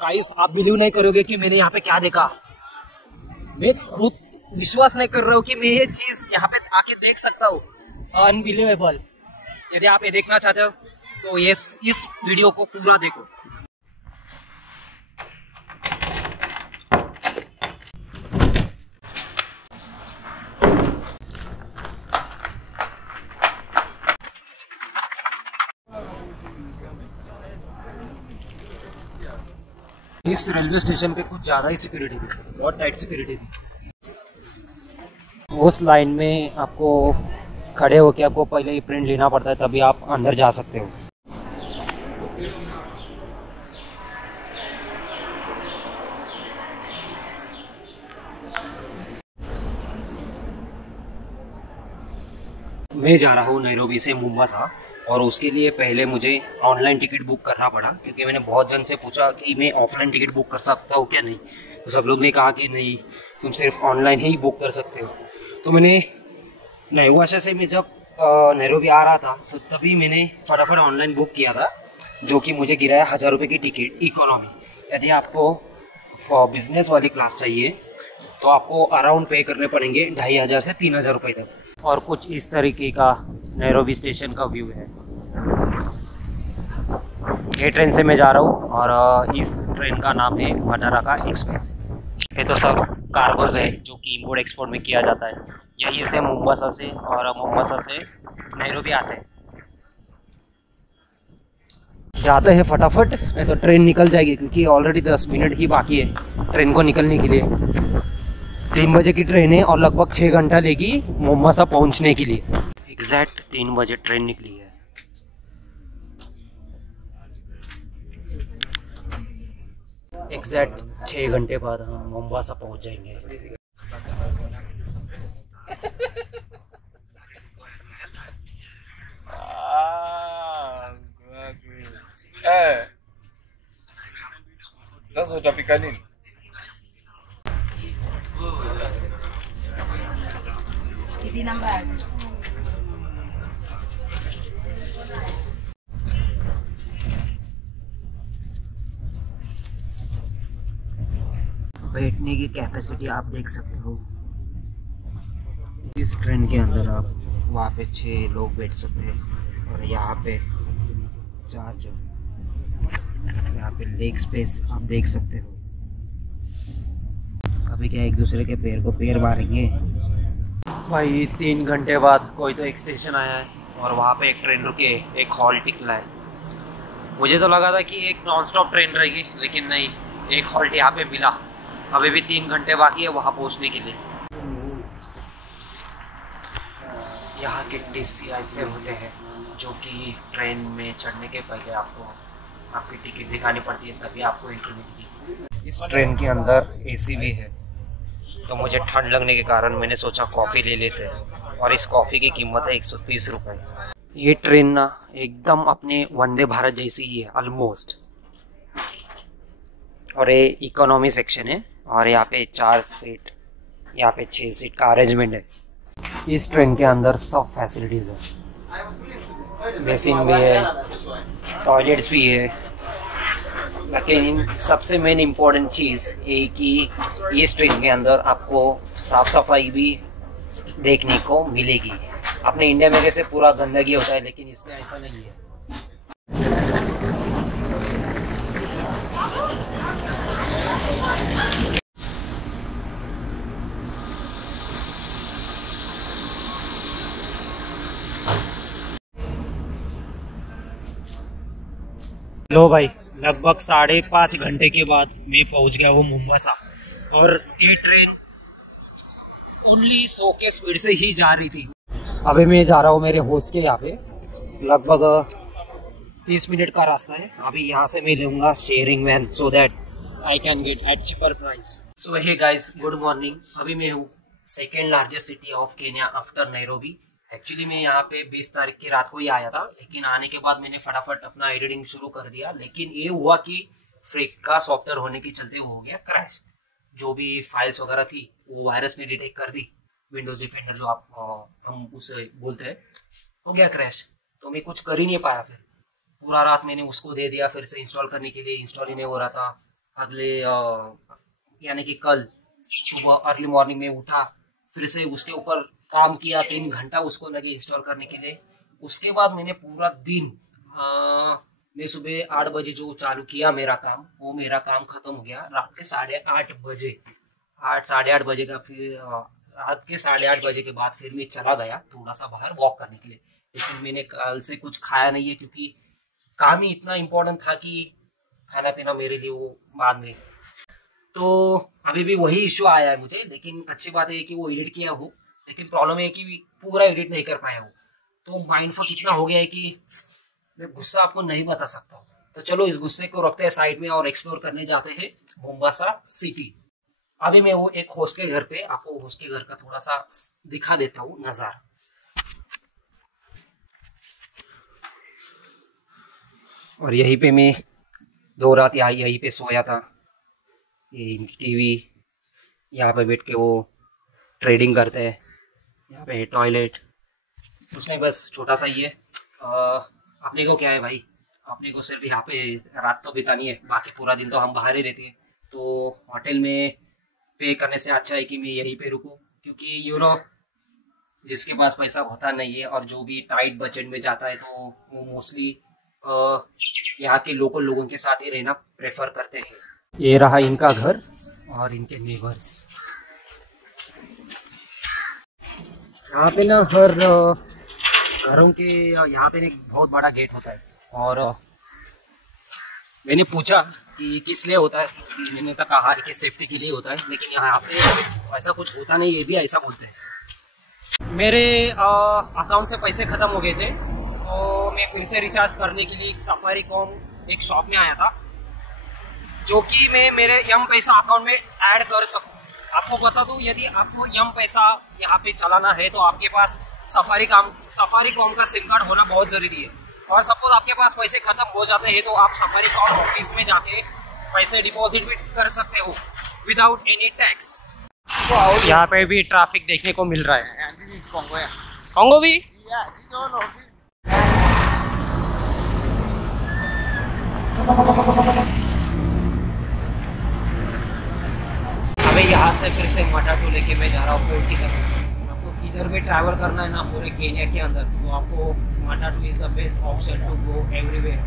Guys आप believe नहीं करोगे कि मैंने यहाँ पे क्या देखा। मैं खुद विश्वास नहीं कर रहा हूँ कि मैं ये चीज यहाँ पे आके देख सकता हूँ। अनबिलीवेबल। यदि आप ये देखना चाहते हो तो ये इस वीडियो को पूरा देखो। इस रेलवे स्टेशन पे कुछ ज़्यादा ही सिक्योरिटी थी, बहुत टाइट सिक्योरिटी थी। उस लाइन में आपको खड़े होके आपको पहले ही प्रिंट लेना पड़ता है, तभी आप अंदर जा सकते हो। मैं जा रहा हूँ नैरोबी से मोम्बासा, और उसके लिए पहले मुझे ऑनलाइन टिकट बुक करना पड़ा, क्योंकि मैंने बहुत जन से पूछा कि मैं ऑफलाइन टिकट बुक कर सकता हूँ क्या नहीं। तो सब लोग ने कहा कि नहीं, तुम सिर्फ ऑनलाइन ही बुक कर सकते हो। तो मैंने मोम्बासा से मैं जब नैरोबी आ रहा था तो तभी मैंने फटाफट ऑनलाइन बुक किया था, जो कि मुझे गिराया 1000 रुपये की टिकट इकोनॉमी। यदि आपको बिजनेस वाली क्लास चाहिए तो आपको अराउंड पे करने पड़ेंगे 2500 से 3000 रुपये तक। और कुछ इस तरीके का नैरोबी स्टेशन का व्यू है। ये ट्रेन से मैं जा रहा हूँ और इस ट्रेन का नाम है मटाराका एक्सप्रेस। ये तो सब कार्गोज है जो कि इंपोर्ट एक्सपोर्ट में किया जाता है। यहीं से मोम्बासा से और मोम्बासा से नैरोबी आते हैं। जाते हैं फटाफट, नहीं तो ट्रेन निकल जाएगी, क्योंकि ऑलरेडी 10 मिनट ही बाकी है ट्रेन को निकलने के लिए। 3 बजे की ट्रेन है और लगभग 6 घंटा लेगी मोम्बासा पहुंचने के लिए। एग्जैक्ट 3 बजे ट्रेन निकली है। एग्जैक्ट 6 घंटे बाद हम मोम्बासा पहुंच जाएंगे। Sasa utapika nini? Hindi naman. बैठने की कैपेसिटी आप देख सकते हो। इस ट्रेन के अंदर आप वहाँ पे 6 लोग बैठ सकते हैं, और यहाँ पे 4 जो यहाँ पे लेग स्पेस आप देख सकते हो। अभी क्या एक दूसरे के पैर को पैर मारेंगे। भाई 3 घंटे बाद कोई तो एक स्टेशन आया है और वहाँ पे एक ट्रेन रुके, एक हॉल्ट निकला है। मुझे तो लगा था कि एक नॉन स्टॉप ट्रेन रहेगी, लेकिन नहीं, एक हॉल्ट यहाँ पे मिला। अभी भी 3 घंटे बाकी है वहाँ पहुँचने के लिए। यहाँ के टीसी ऐसे होते हैं जो कि ट्रेन में चढ़ने के पहले आपको आपकी टिकट दिखानी पड़ती है, तभी आपको एंट्री मिलती है। इस ट्रेन के अंदर एसी भी है, तो मुझे ठंड लगने के कारण मैंने सोचा कॉफ़ी ले लेते हैं, और इस कॉफ़ी की कीमत है 130 रुपये। ये ट्रेन ना एकदम अपने वंदे भारत जैसी ही है ऑलमोस्ट। और ये इकोनॉमी सेक्शन है, और यहाँ पे 4 सीट, यहाँ पे 6 सीट का अरेंजमेंट है। इस ट्रेन के अंदर सब फैसिलिटीज़ है, बेसिन भी है, टॉयलेट्स भी है। लेकिन सबसे मेन इम्पोर्टेंट चीज़ ये कि इस ट्रेन के अंदर आपको साफ़ सफाई भी देखने को मिलेगी। अपने इंडिया में कैसे पूरा गंदगी होता है, लेकिन इसमें ऐसा नहीं है। लो भाई, लगभग 5.5 घंटे के बाद मैं पहुंच गया हूँ मोम्बासा, और ये ट्रेन ओनली 100 के स्पीड से ही जा रही थी। अभी मैं जा रहा हूँ मेरे होस्ट के यहाँ पे, लगभग 30 मिनट का रास्ता है। अभी यहाँ से मैं लूँगा sharing van, so that I can get at cheaper price. So hey guys, good morning. अभी मैं हूँ second largest city of Kenya after Nairobi. Actually मैं यहाँ पे 20 तारीख की रात को ही आया था, लेकिन आने के बाद मैंने फटाफट अपना एडिटिंग शुरू कर दिया। लेकिन ये हुआ कि फ्रिक का सॉफ्टवेयर होने के चलते हो गया क्रैश। जो भी फाइल्स वगैरह थी वो वायरस ने डिटेक्ट कर दी, विंडोज डिफेंडर जो हम उसे बोलते हैं, हो गया क्रैश। तो मैं कुछ कर ही नहीं पाया। फिर पूरा रात मैंने उसको दे दिया फिर से इंस्टॉल करने के लिए, इंस्टॉल ही नहीं हो रहा था। अगले यानी कि कल सुबह अर्ली मॉर्निंग में उठा, फिर से उसके ऊपर काम किया, 3 घंटा उसको लगे इंस्टॉल करने के लिए। उसके बाद मैंने पूरा दिन मैं सुबह 8 बजे जो चालू किया मेरा काम, वो मेरा काम खत्म हो गया रात के 8:30 बजे, 8-8:30 बजे का। फिर रात के 8:30 बजे के बाद फिर मैं चला गया थोड़ा सा बाहर वॉक करने के लिए। लेकिन मैंने कल से कुछ खाया नहीं है क्योंकि काम ही इतना इम्पोर्टेंट था कि खाना पीना मेरे लिए वो बाद में। तो अभी भी वही इश्यू आया है मुझे, लेकिन अच्छी बात है कि वो एडिट किया हो, लेकिन प्रॉब्लम है कि पूरा एडिट नहीं कर पाया हो। तो माइंड फक इतना हो गया है कि मैं गुस्सा आपको नहीं बता सकता। तो चलो इस गुस्से को रखते हैं साइड में और एक्सप्लोर करने जाते हैं मोम्बासा सिटी। अभी मैं वो एक होस्ट के घर पे, आपको होस्ट के घर का थोड़ा सा दिखा देता हूँ नजारा। और यहीं पे मैं 2 रात यहीं पे सोया था। ये इनकी टीवी, यहाँ पे बैठ के वो ट्रेडिंग करते हैं, यहाँ पे टॉयलेट, उसमें बस छोटा सा ही है। अपने को क्या है भाई, अपने को सिर्फ यहाँ पे रात तो बितानी है, बाकी पूरा दिन तो हम बाहर ही रहते हैं। तो होटल में पे करने से अच्छा है कि मैं यहीं पे रुकूं, क्योंकि जिसके पास पैसा होता नहीं है और जो भी टाइट बजट में जाता है तो वो मोस्टली यहाँ के लोकल लोगों के साथ ही रहना प्रेफर करते हैं। ये रहा इनका घर और इनके नेबर्स। यहाँ पे ना हर घरों के यहाँ पे एक बहुत बड़ा गेट होता है, और मैंने पूछा कि किस लिए होता है, मैंने तो कहा कि सेफ्टी के लिए होता है, लेकिन यहाँ पे ऐसा कुछ होता नहीं, ये भी ऐसा बोलते हैं। मेरे अकाउंट से पैसे खत्म हो गए थे, तो मैं फिर से रिचार्ज करने के लिए सफारीकॉम एक शॉप में आया था, जो कि मैं मेरे यम पैसा अकाउंट में ऐड कर सकूं। आपको बता दूं, यदि आपको यम पैसा यहाँ पे चलाना है तो आपके पास सफारीकॉम का सिम कार्ड होना बहुत जरूरी है। और सपोज आपके पास पैसे खत्म हो जाते हैं तो आप सफारीकॉम ऑफिस में जाके पैसे डिपॉजिट भी कर सकते हो विदाउट एनी टैक्स। यहाँ पे भी ट्रैफिक देखने को मिल रहा है। कॉन्गो भी अबे यहाँ से फिर से मटाटू लेके मैं जा रहा हूँ पोर्ट की तरफ। आपको किधर भी ट्रैवल करना है ना पूरे केन्या के अंदर, तो आपको matatu is the best option to go everywhere.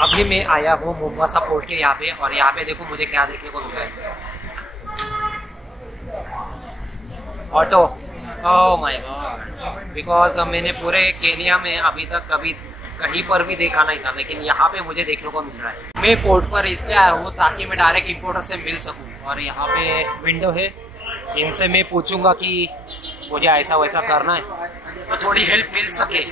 अभी मैं आया हूँ मोम्बासा पोर्ट के यहाँ पे, और यहाँ पे देखो मुझे क्या देखने को मिला है। Auto, oh my God, because मैंने पूरे केन्या में अभी तक कभी कहीं पर भी देखा नहीं था, लेकिन यहाँ पे मुझे देखने को मिल रहा है। मैं पोर्ट पर इसलिए आया हूँ ताकि मैं डायरेक्ट इंपोर्टर से मिल सकूँ, और यहाँ पे विंडो है, इनसे मैं पूछूंगा कि मुझे ऐसा वैसा करना है तो थोड़ी हेल्प मिल सके।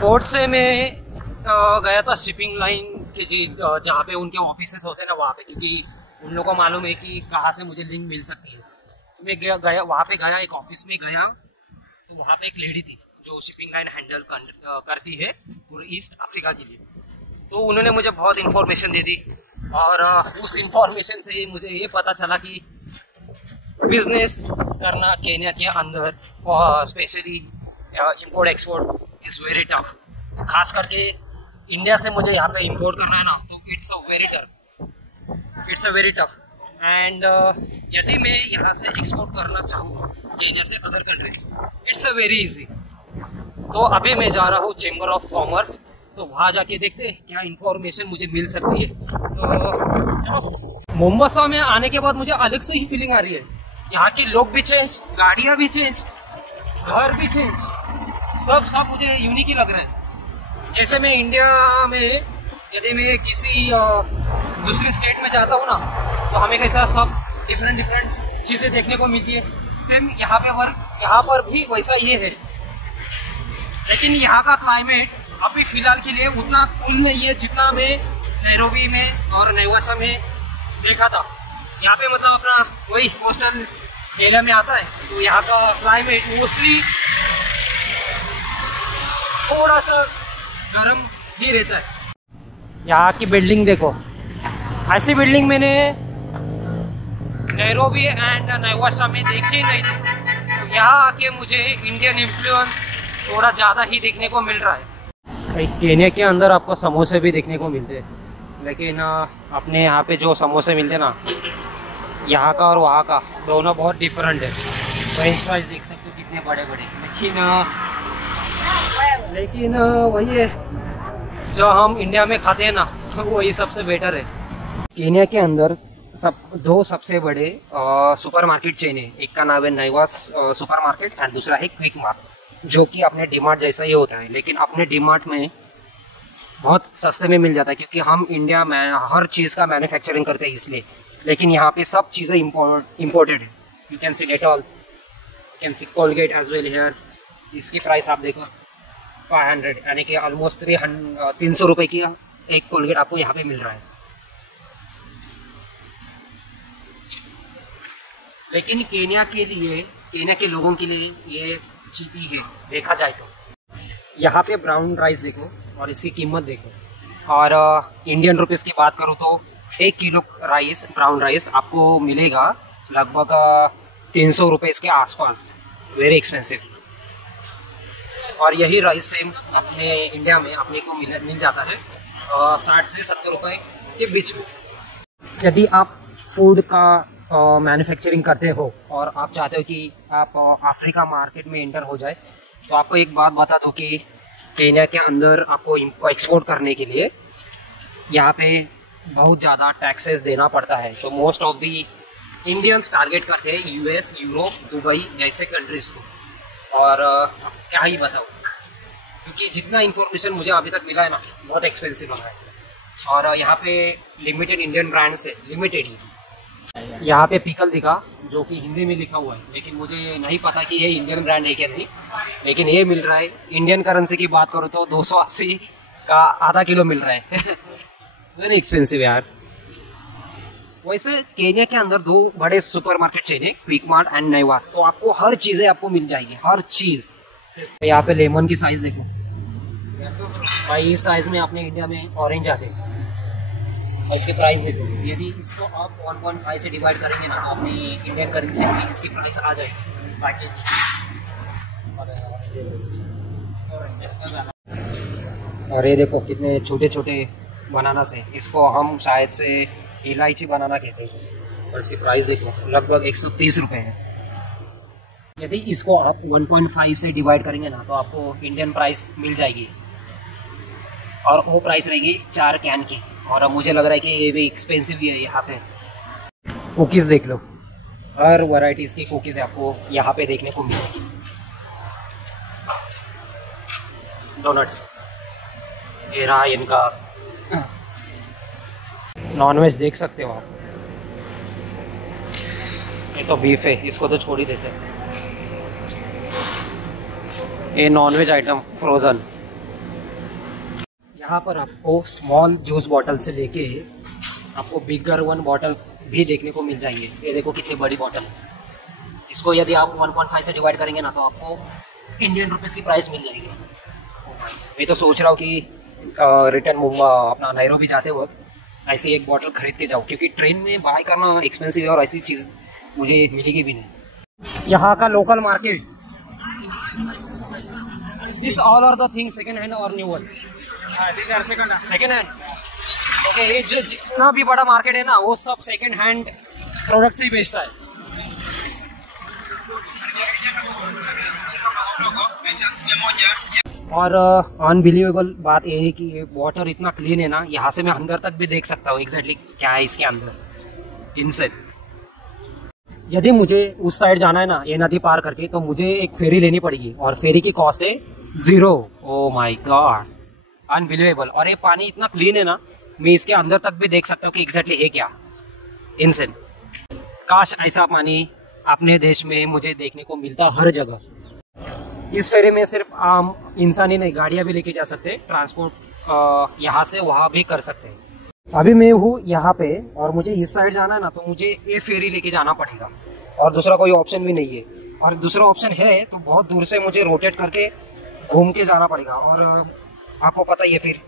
पोर्ट से मैं गया था शिपिंग लाइन के जहाँ पे उनके ऑफिसेस होते हैं ना वहाँ पे, क्योंकि उन लोगों को मालूम है कि कहाँ से मुझे लिंक मिल सकती है। मैं गया वहाँ पे गया, एक ऑफिस में गया, तो वहाँ पे एक लेडी थी जो शिपिंग लाइन हैंडल करती है पूरे ईस्ट अफ्रीका के लिए। तो उन्होंने मुझे बहुत इन्फॉर्मेशन दे दी, और उस इन्फॉर्मेशन से मुझे ये पता चला कि बिजनेस करना केन्या के अंदर specially import export is very tough. खास करके इंडिया से मुझे यहाँ पे इंपोर्ट करना है ना, तो it's a very tough. And यदि मैं यहाँ से एक्सपोर्ट करना चाहूँ केन्या से other countries, it's a very easy. तो अभी मैं जा रहा हूँ चेंबर ऑफ कॉमर्स, तो वहाँ जाके देखते हैं क्या इन्फॉर्मेशन मुझे मिल सकती है। तो मोम्बासा में आने के बाद मुझे अलग से ही फीलिंग आ रही है। यहाँ के लोग भी चेंज, गाड़ियाँ भी चेंज, घर भी चेंज, सब मुझे यूनिक ही लग रहे हैं। जैसे मैं इंडिया में यदि मैं किसी दूसरी स्टेट में जाता हूँ ना, तो हमें कैसा सब डिफरेंट चीज़ें देखने को मिलती है, सेम यहाँ पर भी वैसा ही है। लेकिन यहाँ का क्लाइमेट अभी फिलहाल के लिए उतना कूल नहीं है जितना मैं नैरोबी में और नेवासा में देखा था। यहाँ पे मतलब अपना वही कोस्टल एरिया में आता है, तो यहाँ का क्लाइमेट मोस्टली थोड़ा सा गर्म ही रहता है। यहाँ की बिल्डिंग देखो, ऐसी बिल्डिंग मैंने नैरोबी एंड नेवासा में देखी नहीं थी। तो यहाँ आके मुझे इंडियन इन्फ्लुएंस थोड़ा ज़्यादा ही देखने को मिल रहा है। केन्या के अंदर आपको समोसे भी देखने को मिलते हैं, लेकिन अपने यहाँ पे जो समोसे मिलते हैं ना, यहाँ का और वहाँ का दोनों बहुत डिफरेंट है। फ्रेंच फ्राइज देख सकते हो कितने बड़े बड़े, लेकिन वही है जो हम इंडिया में खाते हैं ना, वही सबसे बेटर है। केन्या के अंदर दो सबसे बड़े सुपरमार्केट चेन है। एक का नाम है नाइवास सुपरमार्केट और दूसरा है क्विक मार्ट, जो कि अपने डीमार्ट जैसा ही होता है, लेकिन अपने डीमार्ट में बहुत सस्ते में मिल जाता है, क्योंकि हम इंडिया में हर चीज़ का मैन्युफैक्चरिंग करते हैं इसलिए। लेकिन यहाँ पे सब चीज़ें इम्पोर्टेड है। You can see Dettol, you can see Colgate as well here. इसकी प्राइस आप देखो 500, यानी कि ऑलमोस्ट 300 रुपये की एक कोलगेट आपको यहाँ पे मिल रहा है। लेकिन केन्या के लोगों के लिए ये चीप ही है देखा जाए तो। यहाँ पे ब्राउन राइस देखो और इसकी कीमत देखो। और इंडियन रुपीस की बात करूँ तो 1 किलो राइस, ब्राउन राइस आपको मिलेगा लगभग 300 रुपये के आसपास। Very expensive. और यही राइस सेम अपने इंडिया में अपने को मिल जाता है 60 से 70 रुपये के बीच में। यदि आप फूड का मैन्युफैक्चरिंग करते हो और आप चाहते हो कि आप अफ्रीका मार्केट में एंटर हो जाए, तो आपको एक बात बता दूं कि केन्या के अंदर आपको एक्सपोर्ट करने के लिए यहाँ पे बहुत ज़्यादा टैक्सेस देना पड़ता है। तो most of the Indians target करते हैं यूएस, यूरोप, दुबई जैसे कंट्रीज़ को। और क्या ही बताऊँ, क्योंकि जितना इन्फॉर्मेशन मुझे अभी तक मिला है ना, बहुत एक्सपेंसिव लगा है। और यहाँ पे लिमिटेड इंडियन ब्रांड्स है, लिमिटेड ही। यहाँ पे पिकल दिखा जो कि हिंदी में लिखा हुआ है, लेकिन मुझे नहीं पता कि ये इंडियन ब्रांड है क्या नहीं, लेकिन ये मिल रहा है। इंडियन करेंसी की बात करूँ तो 280 का आधा किलो मिल रहा है। वेरी एक्सपेंसिव यार। वैसे केन्या के अंदर 2 बड़े सुपरमार्केट चेन है, क्विक मार्ट एंड नाइवास। तो आपको हर चीज़ें आपको मिल जाएगी, हर चीज़। यहाँ पे लेमन की साइज देखो भाई, इस साइज में अपने इंडिया में ऑरेंज आते हैं। और इसकी प्राइस देखो, यदि इसको आप 1.5 से डिवाइड करेंगे ना, अपनी इंडियन करेंसी में इसकी प्राइस आ जाएगी। और ये देखो कितने छोटे छोटे बनाना से, इसको हम शायद से इलायची बनाना कहते हैं। और इसकी प्राइस देखो लगभग 130 रुपये है। यदि इसको आप 1.5 से डिवाइड करेंगे ना, तो आपको इंडियन प्राइस मिल जाएगी, और वो प्राइस रहेगी 4 कैन की। और अब मुझे लग रहा है कि ये भी एक्सपेंसिव ही है। यहाँ पे कुकीज़ देख लो, हर वैरायटीज़ की कुकीज़ आपको यहाँ पे देखने को मिलेगी। डोनट्स, ये रहा इनका नॉनवेज, देख सकते हो आप। ये तो बीफ है, इसको तो छोड़ ही देते हैं। ये नॉनवेज आइटम फ्रोज़न। यहाँ पर आपको स्मॉल जूस बॉटल से लेके आपको बिगर 1 बॉटल भी देखने को मिल जाएंगे। ये देखो कितनी बड़ी बॉटल है। इसको यदि आप 1.5 से डिवाइड करेंगे ना, तो आपको इंडियन रुपीस की प्राइस मिल जाएगी। मैं तो सोच रहा हूँ कि रिटर्न मुंबई अपना नैरोबी जाते वक्त ऐसी एक बॉटल खरीद के जाऊँ, क्योंकि ट्रेन में बाय करना एक्सपेंसिव है और ऐसी चीज़ मुझे मिलेगी भी नहीं। यहाँ का local market, this all are the things second hand और new one. Second hand, okay. ये जितना भी बड़ा मार्केट है ना, वो सब सेकेंड हैंड प्रोडक्ट से ही बेचता है। और अनबिलीवेबल बात ये है कि ये वाटर इतना क्लीन है ना, यहाँ से मैं अंदर तक भी देख सकता हूँ एग्जैक्टली क्या है इसके अंदर। इनसे यदि मुझे उस साइड जाना है ना, ये नदी पार करके, तो मुझे एक फेरी लेनी पड़ेगी, और फेरी की कॉस्ट है 0। Oh my God, unbelievable. और ये पानी इतना क्लीन है ना, मैं इसके अंदर तक भी देख सकता हूँ कि एग्जैक्टली है क्या। इनसेन। काश ऐसा पानी अपने देश में मुझे देखने को मिलता हर जगह। इस फेरी में सिर्फ आम इंसान ही नहीं, गाड़ियाँ भी लेके जा सकते हैं, ट्रांसपोर्ट यहाँ से वहाँ भी कर सकते हैं। अभी मैं हूँ यहाँ पे, और मुझे इस साइड जाना है ना, तो मुझे ये फेरी लेके जाना पड़ेगा, और दूसरा कोई ऑप्शन भी नहीं है। और दूसरा ऑप्शन है तो बहुत दूर से मुझे रोटेट करके घूम के जाना पड़ेगा, और आपको पता ही है फिर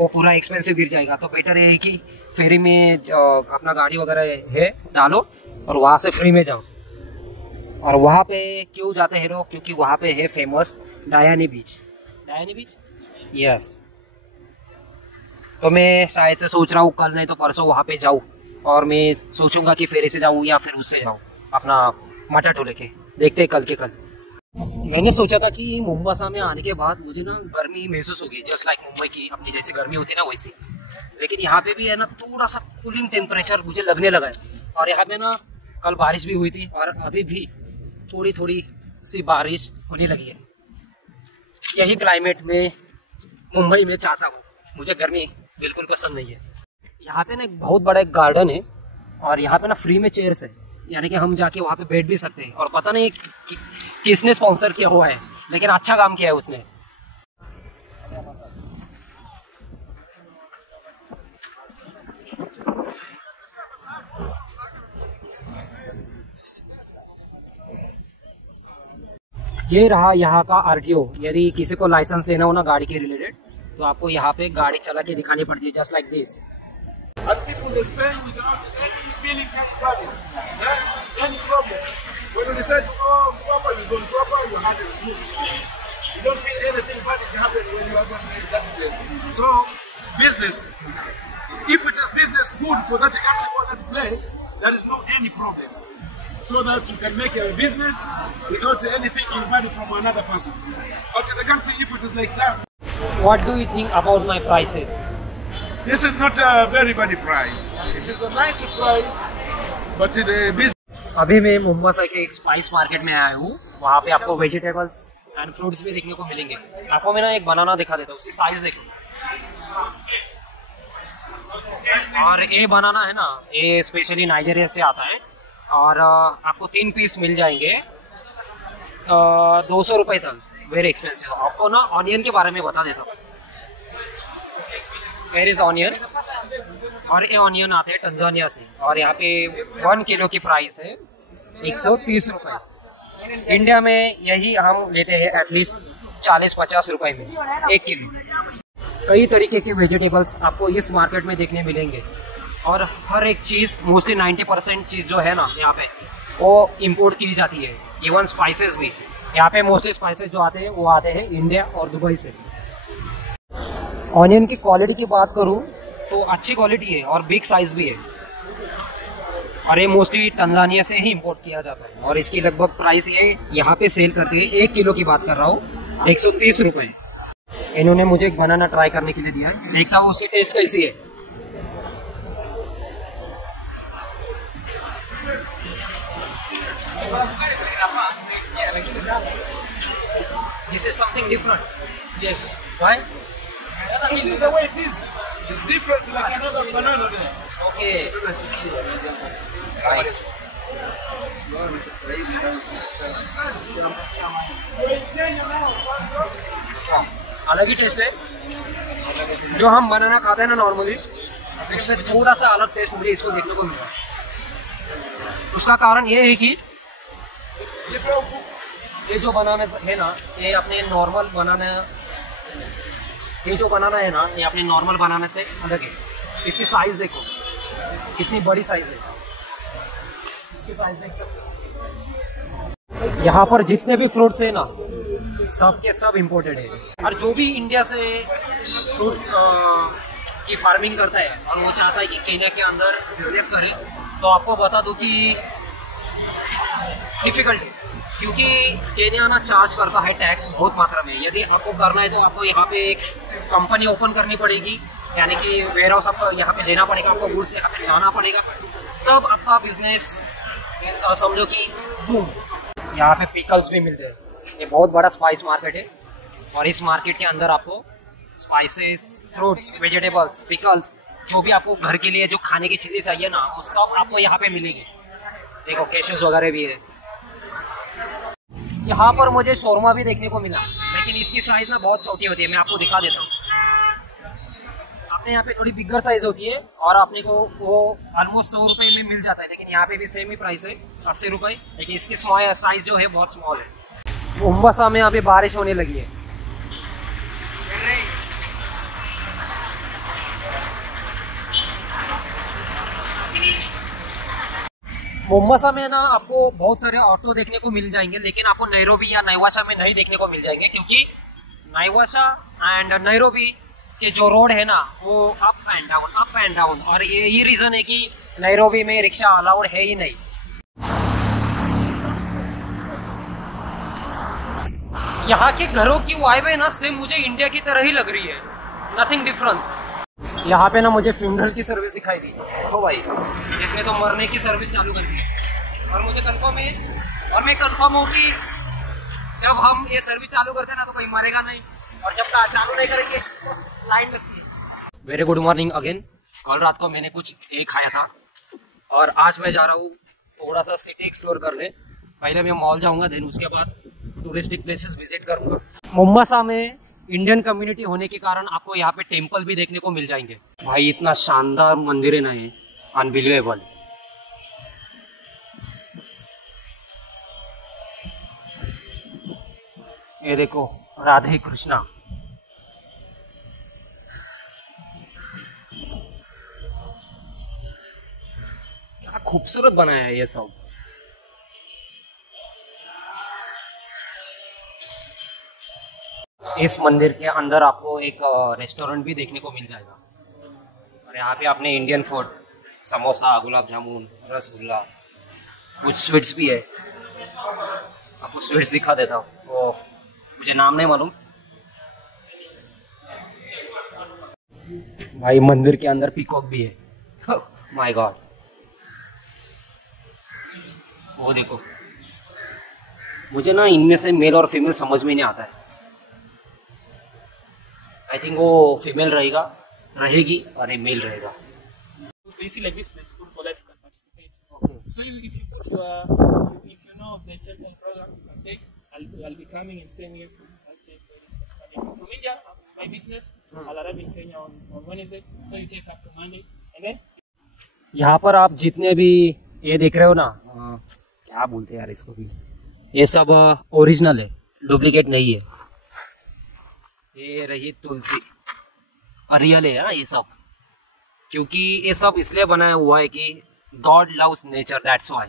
वो पूरा एक्सपेंसिव गिर जाएगा। तो बेटर ये है कि फेरी में अपना गाड़ी वगैरह है डालो और वहाँ से फ्री में जाओ। और वहाँ पे क्यों जाते हैं लोग, क्योंकि वहाँ पे है फेमस डायानी बीच यस। तो मैं शायद से सोच रहा हूँ कल नहीं तो परसों वहाँ पे जाऊँ, और मैं सोचूंगा कि फेरी से जाऊँ या फिर उससे जाऊँ अपना मटाटो लेके। देखते कल के कल। मैंने सोचा था कि मोम्बासा में आने के बाद मुझे ना गर्मी महसूस होगी, जस्ट लाइक मुंबई की अपनी जैसी गर्मी होती है ना वैसी, लेकिन यहाँ पे भी है ना थोड़ा सा कूलिंग टेम्परेचर मुझे लगने लगा है। और यहाँ पे ना कल बारिश भी हुई थी और अभी भी थोड़ी थोड़ी सी बारिश होने लगी है। यही क्लाइमेट में मुंबई में चाहता हूँ, मुझे गर्मी बिल्कुल पसंद नहीं है। यहाँ पे ना एक बहुत बड़ा एक गार्डन है और यहाँ पे ना फ्री में चेयर्स है, यानी कि हम जाके वहाँ पे बैठ भी सकते हैं। और पता नहीं किसने स्पॉन्सर किया हुआ है, लेकिन अच्छा काम किया है उसने। ये रहा यहाँ का आरटीओ। यदि किसी को लाइसेंस लेना हो ना गाड़ी के रिलेटेड, तो आपको यहाँ पे गाड़ी चला के दिखानी पड़ती है, just like this. And people they stay without any feeling, any problem, any problem. When you decide to go proper, you go proper, your heart is good. You don't feel anything bad is happening when you are going to that place. So, business, if it is business good for that country or that place, there is no any problem. So that you can make a business without any thinking bad from another person. But in the country, if it is like that. What do you think about my prices? This is not a very bad price. It is a nice price, but the business. अभी मैं Mombasa के एक spice market में आया हूँ। वहाँ पे आपको वेजिटेबल्स एंड फ्रूट्स भी देखने को मिलेंगे। आपको मैं ना एक बनाना दिखा देता हूँ, उसकी साइज देखो। और ये बनाना है ना, ये स्पेशली नाइजीरिया से आता है और आपको 3 पीस मिल जाएंगे 200 रुपये तक। Very expensive. आपको ना ऑनियन के बारे में बता देता हूँ। वेयर इज ऑनियन, और ये ऑनियन आते हैं टंजानिया से, और यहाँ पे 1 किलो की प्राइस है 130 रुपये। इंडिया में यही हम लेते हैं एटलीस्ट 40-50 रुपये में 1 किलो। कई तरीके के वेजिटेबल्स आपको इस मार्केट में देखने मिलेंगे, और हर एक चीज़ मोस्टली 90% चीज़ जो है ना यहाँ पे वो इम्पोर्ट की जाती है। इवन स्पाइसेस भी यहाँ पे मोस्टली स्पाइसेस जो आते हैं वो आते हैं इंडिया और दुबई से। ऑनियन की क्वालिटी की बात करूँ तो अच्छी क्वालिटी है और बिग साइज भी है, और ये मोस्टली तंजानिया से ही इंपोर्ट किया जाता है। और इसकी लगभग प्राइस ये यहाँ पे सेल करते हैं, 1 किलो की बात कर रहा हूँ, 130 रुपये। इन्होंने मुझे एक बनाना ट्राई करने के लिए दिया, देखता हूँ उसकी टेस्ट कैसी है। This is something different. Yes. Right? This is the way it is. It's different like another banana there. Okay. Right. अलग ही टेस्ट है। जो हम बनाना खाते हैं ना नॉर्मली, उससे थोड़ा सा अलग टेस्ट मुझे इसको देखने को मिला। उसका कारण ये है कि ये जो बनाना है ना, ये अपने नॉर्मल बनाना, ये जो बनाना है ना, ये अपने नॉर्मल बनाने से अलग है। इसकी साइज देखो कितनी बड़ी साइज है, इसकी साइज देख सकते हो। यहाँ पर जितने भी फ्रूट्स है ना, सब के सब इम्पोर्टेड है। और जो भी इंडिया से फ्रूट्स की फार्मिंग करता है और वो चाहता है कि केन्या के अंदर बिजनेस करे, तो आपको बता दूं कि डिफिकल्ट है, क्योंकि केन्या ना चार्ज करता है टैक्स बहुत मात्रा में। यदि आपको करना है तो आपको यहाँ पे एक कंपनी ओपन करनी पड़ेगी, यानी कि वेयर हाउस आपको यहाँ पे लेना पड़ेगा, आपको गुड्स यहाँ पे लाना पड़ेगा, तब आपका बिजनेस समझो कि बूम। यहाँ पे पिकल्स भी मिलते हैं। ये बहुत बड़ा स्पाइस मार्केट है, और इस मार्केट के अंदर आपको स्पाइसेस, फ्रूट्स, वेजिटेबल्स, पिकल्स, जो भी आपको घर के लिए जो खाने की चीज़ें चाहिए ना, वो सब आपको यहाँ पे मिलेगी। देखो कैशेस वगैरह भी है। यहाँ पर मुझे शोरमा भी देखने को मिला, लेकिन इसकी साइज ना बहुत छोटी होती है। मैं आपको दिखा देता हूँ। अपने यहाँ पे थोड़ी बिगर साइज होती है, और अपने को वो ऑलमोस्ट 100 रुपये में मिल जाता है, लेकिन यहाँ पे भी सेम ही प्राइस है 80 रुपये, लेकिन इसकी स्मॉल साइज जो है बहुत स्मॉल है। मोम्बासा में अभी बारिश होने लगी है। मोम्बासा में ना आपको बहुत सारे ऑटो देखने को मिल जाएंगे, लेकिन आपको नैरोबी या नाइवासा में नहीं देखने को मिल जाएंगे, क्योंकि नाइवासा एंड नैरोबी के जो रोड है ना वो अप एंड डाउन, और यही रीज़न है कि नैरोबी में रिक्शा अलाउड है ही नहीं। यहाँ के घरों की वाइब है ना सेम मुझे इंडिया की तरह ही लग रही है, नथिंग डिफरेंस। यहाँ पे ना मुझे फ्यूनरल की सर्विस दिखाई दी, तो भाई इसने तो मरने की सर्विस चालू कर दी है, और मुझे कंफर्म है, और मैं कंफर्म हूँ कि जब हम ये सर्विस चालू करते हैं ना तो कोई मरेगा नहीं, और जब चालू नहीं करेंगे तो लाइन लगती है। Very good morning again. कल रात को मैंने कुछ खाया था, और आज मैं जा रहा हूँ थोड़ा सा सिटी एक्सप्लोर करने। पहले मैं मॉल जाऊँगा, देन उसके बाद टूरिस्टिक प्लेसेस विजिट करूँगा। मोम्बासा में इंडियन कम्युनिटी होने के कारण आपको यहाँ पे टेम्पल भी देखने को मिल जाएंगे। भाई इतना शानदार मंदिर है ना, ये अनबिलीवेबल। ये देखो राधे कृष्णा, क्या खूबसूरत बनाया है ये सब। इस मंदिर के अंदर आपको एक रेस्टोरेंट भी देखने को मिल जाएगा, और यहाँ पे आपने इंडियन फूड, समोसा, गुलाब जामुन, रसगुल्ला, कुछ स्वीट्स भी है। आपको स्वीट्स दिखा देता हूँ, तो मुझे नाम नहीं मालूम। भाई मंदिर के अंदर पीकॉक भी है, माय गॉड। वो देखो, मुझे ना इनमें से मेल और फीमेल समझ में नहीं आता है। आई थिंक वो फीमेल रहेगी और ये मेल रहेगा। So you see, like this is Food for Life, you can participate. Okay. So if you put if you know of the children program, you can say, I'll be coming and staying here. I'll say for this Sunday. From India, my business, I'll arrive in Kenya on Wednesday. So you take up to Monday, and then. यहाँ पर आप जितने भी ये देख रहे हो ना, क्या बोलते हैं यार इसको भी, ये सब ओरिजिनल है, डुप्लीकेट नहीं है। ये रही तुलसी, रियल है ना ये सब, क्योंकि ये सब इसलिए बनाया हुआ है कि God loves nature, that's why.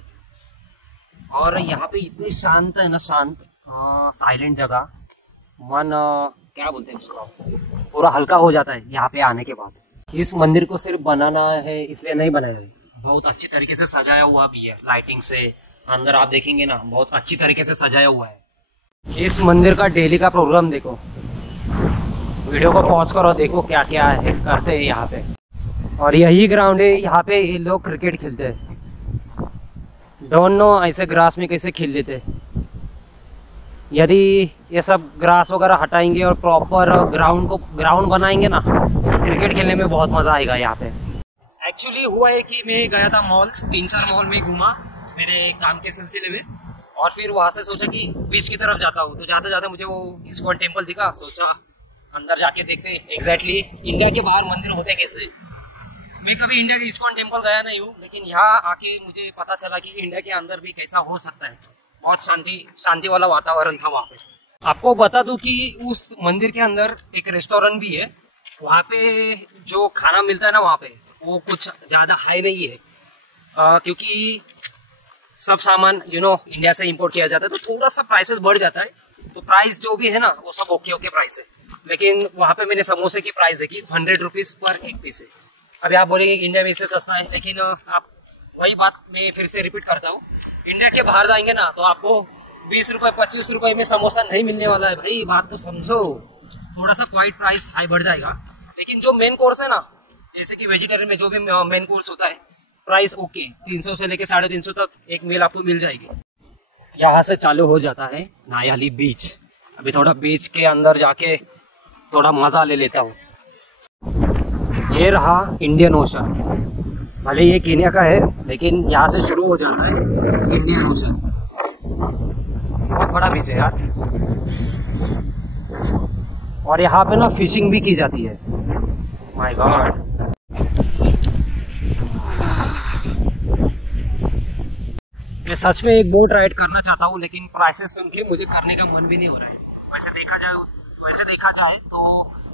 और यहाँ पे इतनी शांत है ना, शांत साइलेंट जगह, मन क्या बोलते हैं उसको, पूरा हल्का हो जाता है यहाँ पे आने के बाद। इस मंदिर को सिर्फ बनाना है इसलिए नहीं बनाया है, बहुत अच्छी तरीके से सजाया हुआ भी है, लाइटिंग से। अंदर आप देखेंगे ना, बहुत अच्छी तरीके से सजाया हुआ है। इस मंदिर का डेली का प्रोग्राम देखो, वीडियो को पॉज करो, देखो क्या क्या है करते हैं यहाँ पे। और यही ग्राउंड है, यहाँ पे ये लोग क्रिकेट खेलते हैं। डोंट नो ऐसे ग्रास में कैसे खेल लेते। यदि ये सब ग्रास वगैरह हटाएंगे और प्रॉपर ग्राउंड बनाएंगे ना, क्रिकेट खेलने में बहुत मज़ा आएगा यहाँ पे। एक्चुअली हुआ है कि मैं गया था मॉल, 3-4 मॉल में घूमा मेरे काम के सिलसिले में, और फिर वहाँ से सोचा कि बीच की तरफ जाता हूँ। तो जाते जाते मुझे वो इस्कॉन टेम्पल दिखा, सोचा अंदर जाके देखते एग्जैक्टली इंडिया के बाहर मंदिर होते कैसे। मैं कभी इंडिया के इस्कॉन टेम्पल गया नहीं हूँ, लेकिन यहाँ आके मुझे पता चला कि इंडिया के अंदर भी कैसा हो सकता है। बहुत शांति वाला वातावरण था वहाँ पे। आपको बता दूँ कि उस मंदिर के अंदर एक रेस्टोरेंट भी है। वहाँ पे जो खाना मिलता है ना, वहाँ पे वो कुछ ज़्यादा हाई नहीं है, क्योंकि सब सामान इंडिया से इंपोर्ट किया जाता है, तो थोड़ा सा प्राइसेस बढ़ जाता है। तो प्राइस जो भी है ना, वो सब ओके प्राइस है। लेकिन वहाँ पे मैंने समोसे की प्राइस देखी, 100 रुपीज़ पर एक पीस है। अभी आप बोलेंगे कि इंडिया में इससे सस्ता है, लेकिन आप वही बात मैं फिर से रिपीट करता हूँ, इंडिया के बाहर जाएंगे ना तो आपको 20 रुपये 25 रुपये में समोसा नहीं मिलने वाला है। भाई बात तो समझो, थोड़ा सा क्वाइट प्राइस हाई बढ़ जाएगा। लेकिन जो मेन कोर्स है ना, जैसे कि वेजिटेरियन में जो भी मेन कोर्स होता है, प्राइस ओके, 300 से लेके 350 तक एक मील आपको मिल जाएगी। यहाँ से चालू हो जाता है नायाली बीच। अभी थोड़ा बीच के अंदर जाके थोड़ा मजा ले लेता हूँ। ये रहा इंडियन ओशन। भले ये केन्या का है, लेकिन यहाँ से शुरू हो जाता है इंडियन ओशन। बहुत बड़ा बीच है यार, और यहाँ पे ना फिशिंग भी की जाती है। माय गॉड, मैं सच में एक बोट राइड करना चाहता हूँ, लेकिन प्राइसेस सुन के मुझे करने का मन भी नहीं हो रहा है। वैसे देखा जाए तो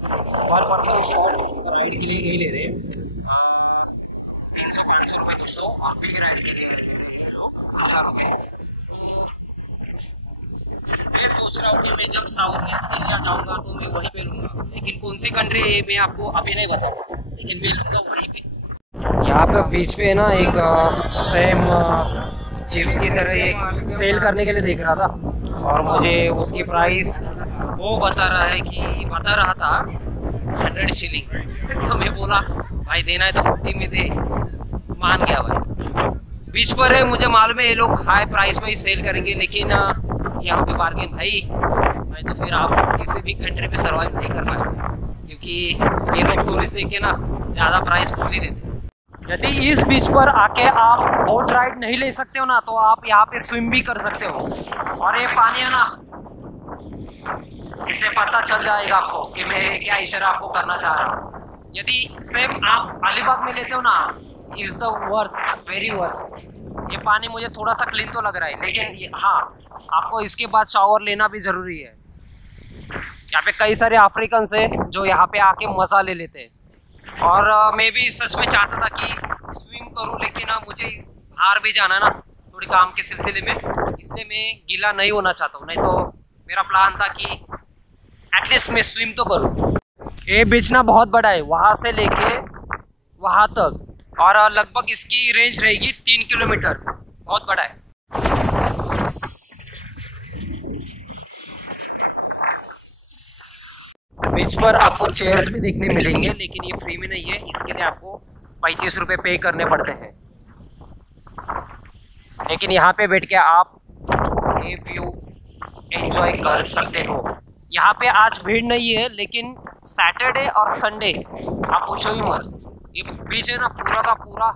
पर पर्सन शॉर्ट राइड के लिए नहीं ले रहे हैं, 300-500 रुपये 200, और बिग राइड के लिए 1000 रुपये। मैं सोच रहा हूँ कि मैं जब साउथ ईस्ट एशिया जाऊँगा तो मैं वहीं पे लूँगा, लेकिन कौन सी कंट्री है मैं आपको अभी नहीं बताऊँगा, लेकिन मैं लूँगा वहीं पे। यहाँ पे बीच पे ना एक सेम चिप्स की तरह एक सेल करने के लिए देख रहा था, और मुझे उसकी प्राइस वो बता रहा था 100 शिलिंग। तो मैं बोला भाई देना है तो 50 में दे, मान गया भाई। बीच पर है, मुझे मालूम है ये लोग हाई प्राइस में ही सेल करेंगे, लेकिन यहाँ पे बार्गेन भाई तो फिर आप किसी भी कंट्री पे सर्वाइव नहीं कर पाए, क्योंकि ये लोग टूरिस्ट देख के ना ज़्यादा प्राइस बोल ही देते। यदि इस बीच पर आके आप बोट राइड नहीं ले सकते हो ना, तो आप यहाँ पे स्विम भी कर सकते हो। और ये पानी है ना, इससे पता चल जाएगा आपको कि मैं क्या इशारा आपको करना चाह रहा हूँ। यदि सेम आप अलीबाग में लेते हो ना, is the worst, very worst. ये पानी मुझे थोड़ा सा क्लीन तो लग रहा है, लेकिन हाँ आपको इसके बाद शावर लेना भी ज़रूरी है। यहाँ पे कई सारे अफ्रीकन है जो यहाँ पे आके मज़ा ले लेते हैं, और मैं भी सच में चाहता था कि स्विम करूँ, लेकिन मुझे बाहर भी जाना है ना थोड़ी काम के सिलसिले में, इसलिए मैं गीला नहीं होना चाहता हूँ। नहीं तो मेरा प्लान था कि एटलीस्ट मैं स्विम तो करूँ। ये बीच ना बहुत बड़ा है, वहाँ से लेके वहाँ तक, और लगभग इसकी रेंज रहेगी 3 किलोमीटर, बहुत बड़ा है। बीच पर आपको चेयर्स भी देखने मिलेंगे, लेकिन ये फ्री में नहीं है, इसके लिए आपको 35 रुपये पे करने पड़ते हैं। लेकिन यहाँ पे बैठ के आप ये व्यू एंजॉय कर सकते हो। यहाँ पे आज भीड़ नहीं है, लेकिन सैटरडे और संडे आप पूछो ही मत, ये बीच है ना पूरा का पूरा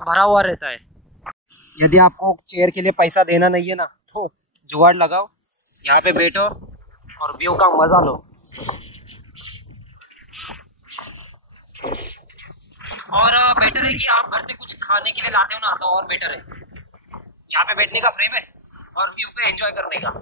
भरा हुआ रहता है। यदि आपको चेयर के लिए पैसा देना नहीं है ना, तो जुगाड़ लगाओ, यहाँ पे बैठो और व्यू का मजा लो। और बेटर है कि आप घर से कुछ खाने के लिए लाते हो ना, तो और बेटर है यहाँ पे बैठने का फ्रेम है और व्यू को एंजॉय करने का।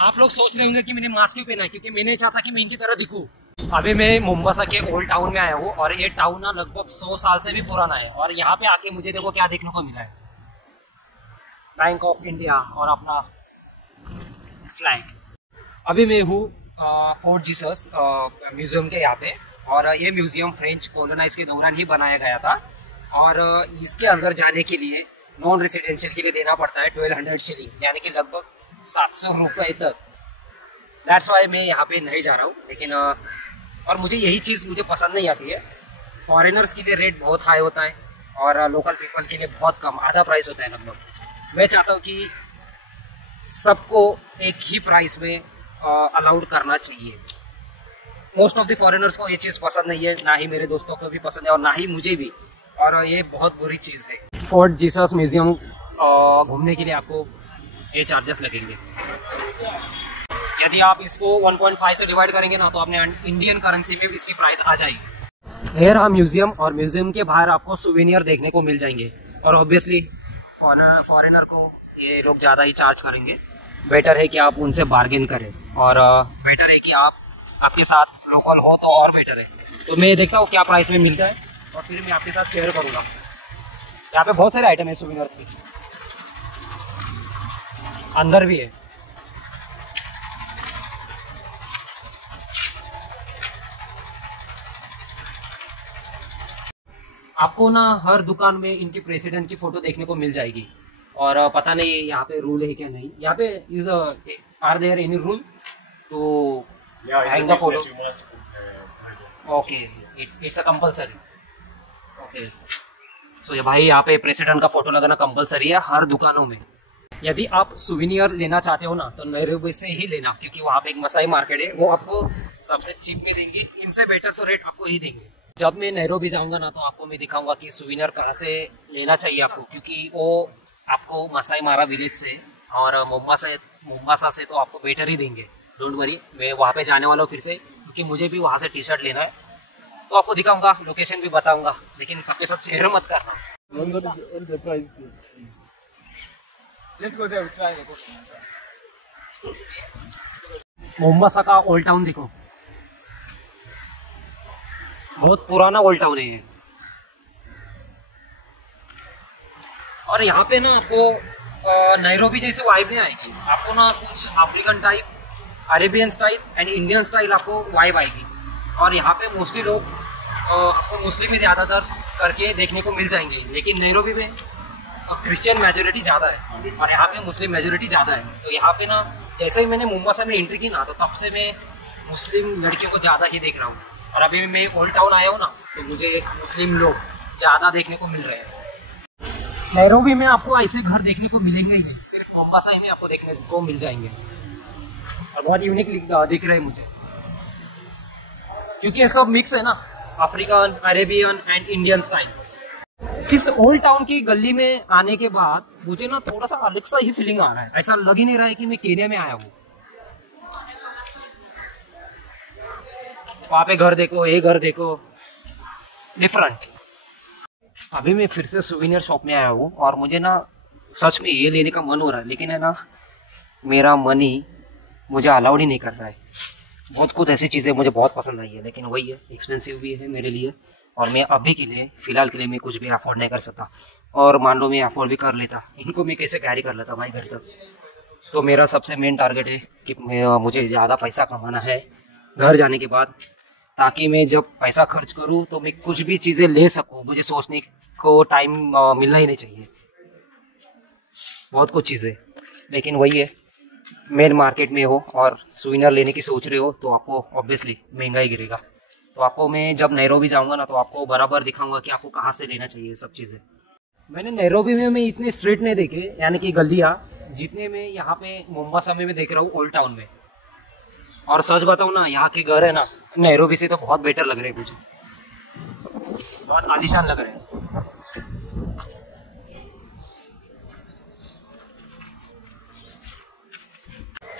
आप लोग सोच रहे होंगे कि मैंने मास्क क्यों पहना है, क्योंकि मैंने चाहता कि मैं इनकी तरह दिखूं। अभी मैं मुंबसा के ओल्ड टाउन में आया हूँ, और ये टाउन ना लगभग 100 साल से भी पुराना है। और यहाँ पे आके मुझे देखो क्या देखने को मिला है, बैंक ऑफ इंडिया और अपना फ्लैग। अभी मैं हूँ फोर्ट जीसस म्यूजियम के यहाँ पे, और ये म्यूजियम फ्रेंच कॉलोनाइज के दौरान ही बनाया गया था। और इसके अंदर जाने के लिए नॉन रेसिडेंशियल के लिए देना पड़ता है 1200 शिलिंग, यानी कि लगभग 700 रुपये तक। दैट्स वाई मैं यहाँ पे नहीं जा रहा हूँ। लेकिन और मुझे यही चीज़ मुझे पसंद नहीं आती है, फॉरेनर्स के लिए रेट बहुत हाई होता है और लोकल पीपल के लिए बहुत कम, आधा प्राइस होता है लगभग। मैं चाहता हूँ कि सबको एक ही प्राइस में अलाउड करना चाहिए। मोस्ट ऑफ द फॉरेनर्स को ये चीज़ पसंद नहीं है, ना ही मेरे दोस्तों को भी पसंद है और ना ही मुझे भी, और ये बहुत बुरी चीज़ है। फोर्ट जीसस म्यूजियम घूमने के लिए आपको ये चार्जेस लगेंगे। यदि आप इसको 1.5 से डिवाइड करेंगे ना, तो आपने इंडियन करेंसी में इसकी प्राइस आ जाएगी। ये रहा म्यूजियम, और म्यूजियम के बाहर आपको सुवेनियर देखने को मिल जाएंगे। और ऑब्वियसली फॉरेनर को ये लोग ज़्यादा ही चार्ज करेंगे। बेटर है कि आप उनसे बार्गेन करें, और बेटर है कि आपके साथ लोकल हो तो और बेटर है। तो मैं देखता हूँ क्या प्राइस में मिलता है, और फिर मैं आपके साथ शेयर करूँगा। यहाँ पे बहुत सारे आइटम है सुवेनियर्स के, अंदर भी है। आपको ना हर दुकान में इनके प्रेसिडेंट की फोटो देखने को मिल जाएगी। और पता नहीं यहाँ पे रूल है क्या नहीं, यहाँ पे is are there any rule to hang the photo? Okay, it's a compulsory. Okay, so ये भाई यहाँ पे प्रेसिडेंट का फोटो लगाना कंपलसरी है हर दुकानों में। यदि आप सुवेनियर लेना चाहते हो ना, तो नैरोबी से ही लेना, क्योंकि वहाँ पे एक मसाई मार्केट है, वो आपको सबसे चीप में देंगे। इनसे बेटर तो रेट आपको ही देंगे। जब मैं नैरोबी जाऊंगा ना, तो आपको मैं दिखाऊंगा कि सुवेनियर कहाँ से लेना चाहिए आपको, क्योंकि वो आपको मसाई मारा विलेज से और मोम्बासा से तो आपको बेटर ही देंगे, डोंट वरी। मैं वहाँ पे जाने वाला हूँ फिर से, क्योंकि मुझे भी वहाँ से टी शर्ट लेना है, तो आपको दिखाऊंगा, लोकेशन भी बताऊंगा, लेकिन सबके साथ शेयर मत करना। मोम्बासा का ओल्ड टाउन देखो, बहुत पुराना ओल्ड टाउन है ये। और यहाँ पे ना आपको नैरोबी जैसी वाइब नहीं आएगी, आपको ना कुछ African type, Arabian style and Indian style आपको वाइब आएगी। और यहाँ पे मोस्टली लोग आपको मुस्लिम ही ज़्यादातर करके देखने को मिल जाएंगे, लेकिन नैरोबी में क्रिश्चियन मेजोरिटी ज़्यादा है और यहाँ पे मुस्लिम मेजोरिटी ज़्यादा है। तो यहाँ पे ना जैसे ही मैंने मोम्बासा में एंट्री की ना, तो तब से मैं मुस्लिम लड़कियों को ज़्यादा ही देख रहा हूँ। और अभी मैं ओल्ड टाउन आया हूँ ना, तो मुझे मुस्लिम लोग ज़्यादा देखने को मिल रहे हैं। नैरोबी में आपको ऐसे घर देखने को मिलेंगे ही, सिर्फ मोम्बासा ही में आपको देखने को मिल जाएंगे। और बहुत यूनिक दिख रहे हैं मुझे, क्योंकि ये सब मिक्स है ना, African, Arabian and Indian style. इस ओल्ड टाउन की गली में आने के बाद मुझे ना थोड़ा सा अलग सा ही फीलिंग आ रहा है, ऐसा लग ही नहीं रहा है कि मैं केन्या में आया हूँ। वहाँ पे घर देखो, ये घर देखो, डिफरेंट। अभी मैं फिर से सुवेनियर शॉप में आया हूँ और मुझे ना सच में ये लेने का मन हो रहा है, लेकिन है ना मेरा मनी मुझे अलाउड ही नहीं कर रहा है। बहुत कुछ ऐसी चीज़ें मुझे बहुत पसंद आई है, लेकिन वही है, एक्सपेंसिव भी है मेरे लिए, और मैं अभी के लिए फ़िलहाल के लिए मैं कुछ भी अफोर्ड नहीं कर सकता। और मान लो मैं अफोर्ड भी कर लेता, इनको मैं कैसे कैरी कर लेता भाई घर तक। तो मेरा सबसे मेन टारगेट है कि मुझे ज़्यादा पैसा कमाना है घर जाने के बाद, ताकि मैं जब पैसा खर्च करूँ तो मैं कुछ भी चीज़ें ले सकूँ, मुझे सोचने को टाइम मिलना ही नहीं चाहिए। बहुत कुछ चीज़ें, लेकिन वही है, मेन मार्केट में हो और सुवेनियर लेने की सोच रहे हो तो आपको ऑब्वियसली महंगा ही गिरेगा। तो आपको मैं जब नैरोबी जाऊंगा ना, तो आपको बराबर दिखाऊंगा कि आपको कहाँ से लेना चाहिए सब चीज़ें। मैंने नैरोबी में मैं इतने स्ट्रीट नहीं देखे, यानी कि गलियाँ, जितने में यहाँ पे मोम्बासा में मैं देख रहा हूँ ओल्ड टाउन में। और सच बताऊँ ना, यहाँ के घर है ना नैरोबी से तो बहुत बेटर लग रहे हैं मुझे, बहुत आलीशान लग रहे हैं।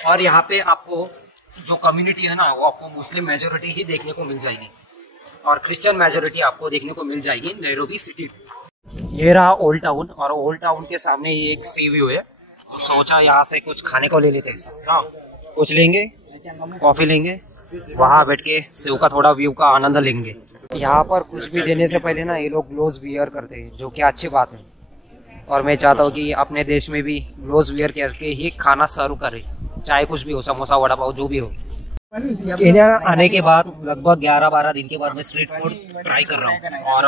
और यहाँ पे आपको जो कम्युनिटी है ना, वो आपको मुस्लिम मेजोरिटी ही देखने को मिल जाएगी और क्रिश्चियन मेजोरिटी आपको देखने को मिल जाएगी नैरोबी सिटी। ये रहा ओल्ड टाउन, और ओल्ड टाउन के सामने ये एक सी व्यू है, तो सोचा यहाँ से कुछ खाने को ले लेते हैं। हाँ, कुछ लेंगे, कॉफी लेंगे, वहाँ बैठ के सेव का थोड़ा व्यू का आनंद लेंगे। यहाँ पर कुछ भी देने से पहले ना ये लोग ग्लोव्स वियर करते हैं, जो कि अच्छी बात है। और मैं चाहता हूँ कि अपने देश में भी ग्लोव्स वियर करके ही खाना सर्व करें, चाहे कुछ भी हो, समोसा, वड़ा पाव, जो भी हो। केन्या आने के बाद लगभग 11-12 दिन के बाद मैं स्ट्रीट फूड ट्राई कर रहा हूँ। और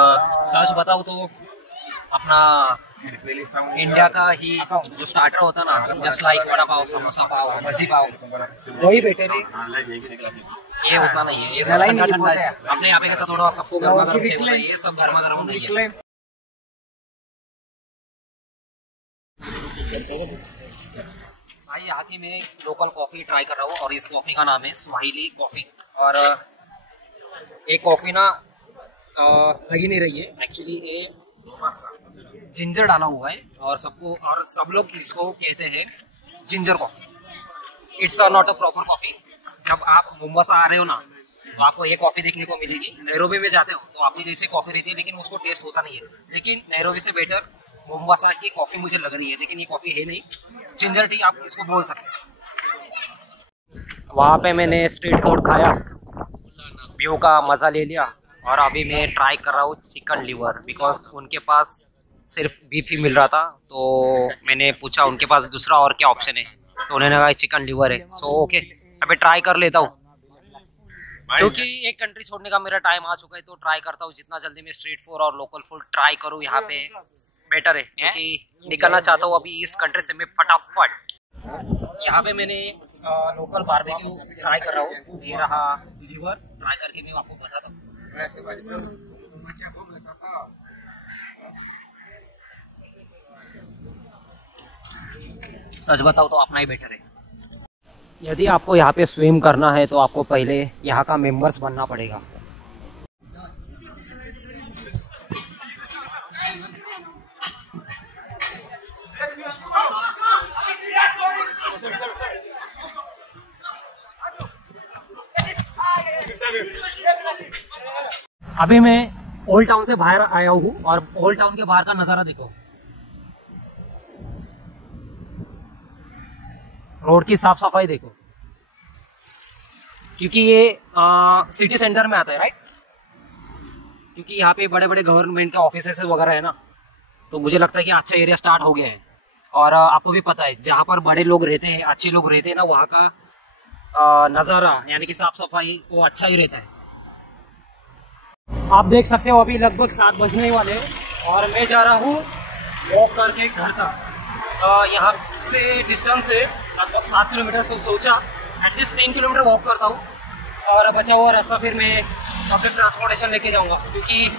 सच बताऊँ तो अपना इंडिया का ही जो स्टार्टर होता ना, जस्ट लाइक वड़ा पाव, समोसा पाव, भजी पाव, वही बेटर है। ये उतना नहीं है, ये सब ठंडा ठंडा है। अपने यहाँ पे कैसा थोड़ा सबको गर्मा गर्म चाहिए, ये सब गर्मा गर्म नहीं है। भाई यहाँ की मैं लोकल कॉफ़ी ट्राई कर रहा हूँ, और इस कॉफ़ी का नाम है स्वाहिली कॉफ़ी। और एक कॉफ़ी ना लगी नहीं रही है, एक्चुअली ये जिंजर डाला हुआ है, और सब लोग इसको कहते हैं ginger coffee. It's not a proper coffee. जब आप मोम्बासा आ रहे हो ना, तो आपको ये कॉफ़ी देखने को मिलेगी। नैरोबी में जाते हो तो आपकी जैसे कॉफ़ी रहती है, लेकिन उसको टेस्ट होता नहीं है। लेकिन नैरोबी से बेटर मोम्बासा की कॉफ़ी मुझे लग रही है, लेकिन ये कॉफ़ी है नहीं, जिंजर टी आप इसको बोल सकते हैं। वहाँ पे मैंने स्ट्रीट फूड खाया, व्यू का मज़ा ले लिया, और अभी मैं ट्राई कर रहा हूँ चिकन लिवर, बिकॉज उनके पास सिर्फ बीफ ही मिल रहा था। तो मैंने पूछा उनके पास दूसरा और क्या ऑप्शन है, तो उन्होंने कहा चिकन लिवर है। सो ओके, अभी ट्राई कर लेता हूँ, क्योंकि एक कंट्री छोड़ने का मेरा टाइम आ चुका है, तो ट्राई करता हूँ जितना जल्दी मैं स्ट्रीट फूड और लोकल फूड ट्राई करूँ यहाँ पे बेटर है, क्योंकि निकलना चाहता हूँ अभी इस कंट्री से मैं फटाफट। यहाँ पे मैंने लोकल बारबेक्यू ट्राई कर रहा हूँ, ये रहा लिवर, ट्राई करके मैं आपको बताता हूँ। सच बताओ तो अपना ही बेटर है। यदि आपको यहाँ पे स्विम करना है तो आपको पहले यहाँ का मेंबर्स बनना पड़ेगा। अभी मैं ओल्ड टाउन से बाहर आया हूँ और ओल्ड टाउन के बाहर का नज़ारा देखो। रोड की साफ सफाई देखो, क्योंकि ये सिटी सेंटर में आता है, राइट? क्योंकि यहाँ पे बड़े बड़े गवर्नमेंट के ऑफिसेस वगैरह है ना, तो मुझे लगता है कि अच्छा एरिया स्टार्ट हो गया है। और आपको भी पता है जहाँ पर बड़े लोग रहते हैं, अच्छे लोग रहते हैं ना, वहाँ का नज़ारा यानी कि साफ सफाई वो अच्छा ही रहता है। आप देख सकते हो अभी लगभग 7 बजने वाले और मैं जा रहा हूँ वॉक करके घर तक। यहाँ से डिस्टेंस है लगभग 7 किलोमीटर, तो सोचा एटलीस्ट 3 किलोमीटर वॉक करता हूँ और बचा हुआ रास्ता फिर मैं पब्लिक ट्रांसपोर्टेशन लेके जाऊँगा, क्योंकि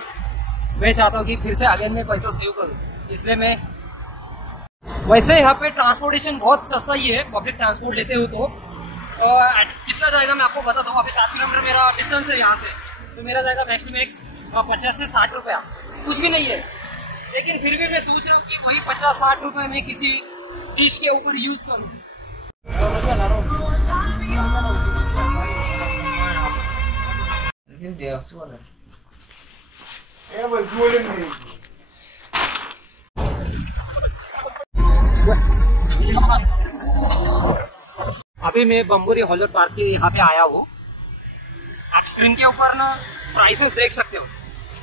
मैं चाहता हूँ कि फिर से अगेन मैं पैसा सेव करूँ। इसलिए मैं वैसे यहाँ पे ट्रांसपोर्टेशन बहुत सस्ता ही है, पब्लिक ट्रांसपोर्ट लेते हो तो कितना जाएगा मैं आपको बताता हूँ। अभी 7 किलोमीटर मेरा डिस्टेंस है यहाँ से, तो मेरा जाएगा मैक्स टू मैक्स 50 से 60 रुपया, कुछ भी नहीं है। लेकिन फिर भी मैं सोच रहा हूँ कि वही 50-60 रुपये में किसी डिश के ऊपर यूज करूँ। अभी मैं बम्बुरी हॉलर पार्क के यहाँ पे आया हूँ। आप स्क्रीन के ऊपर ना प्राइसेस देख सकते हो,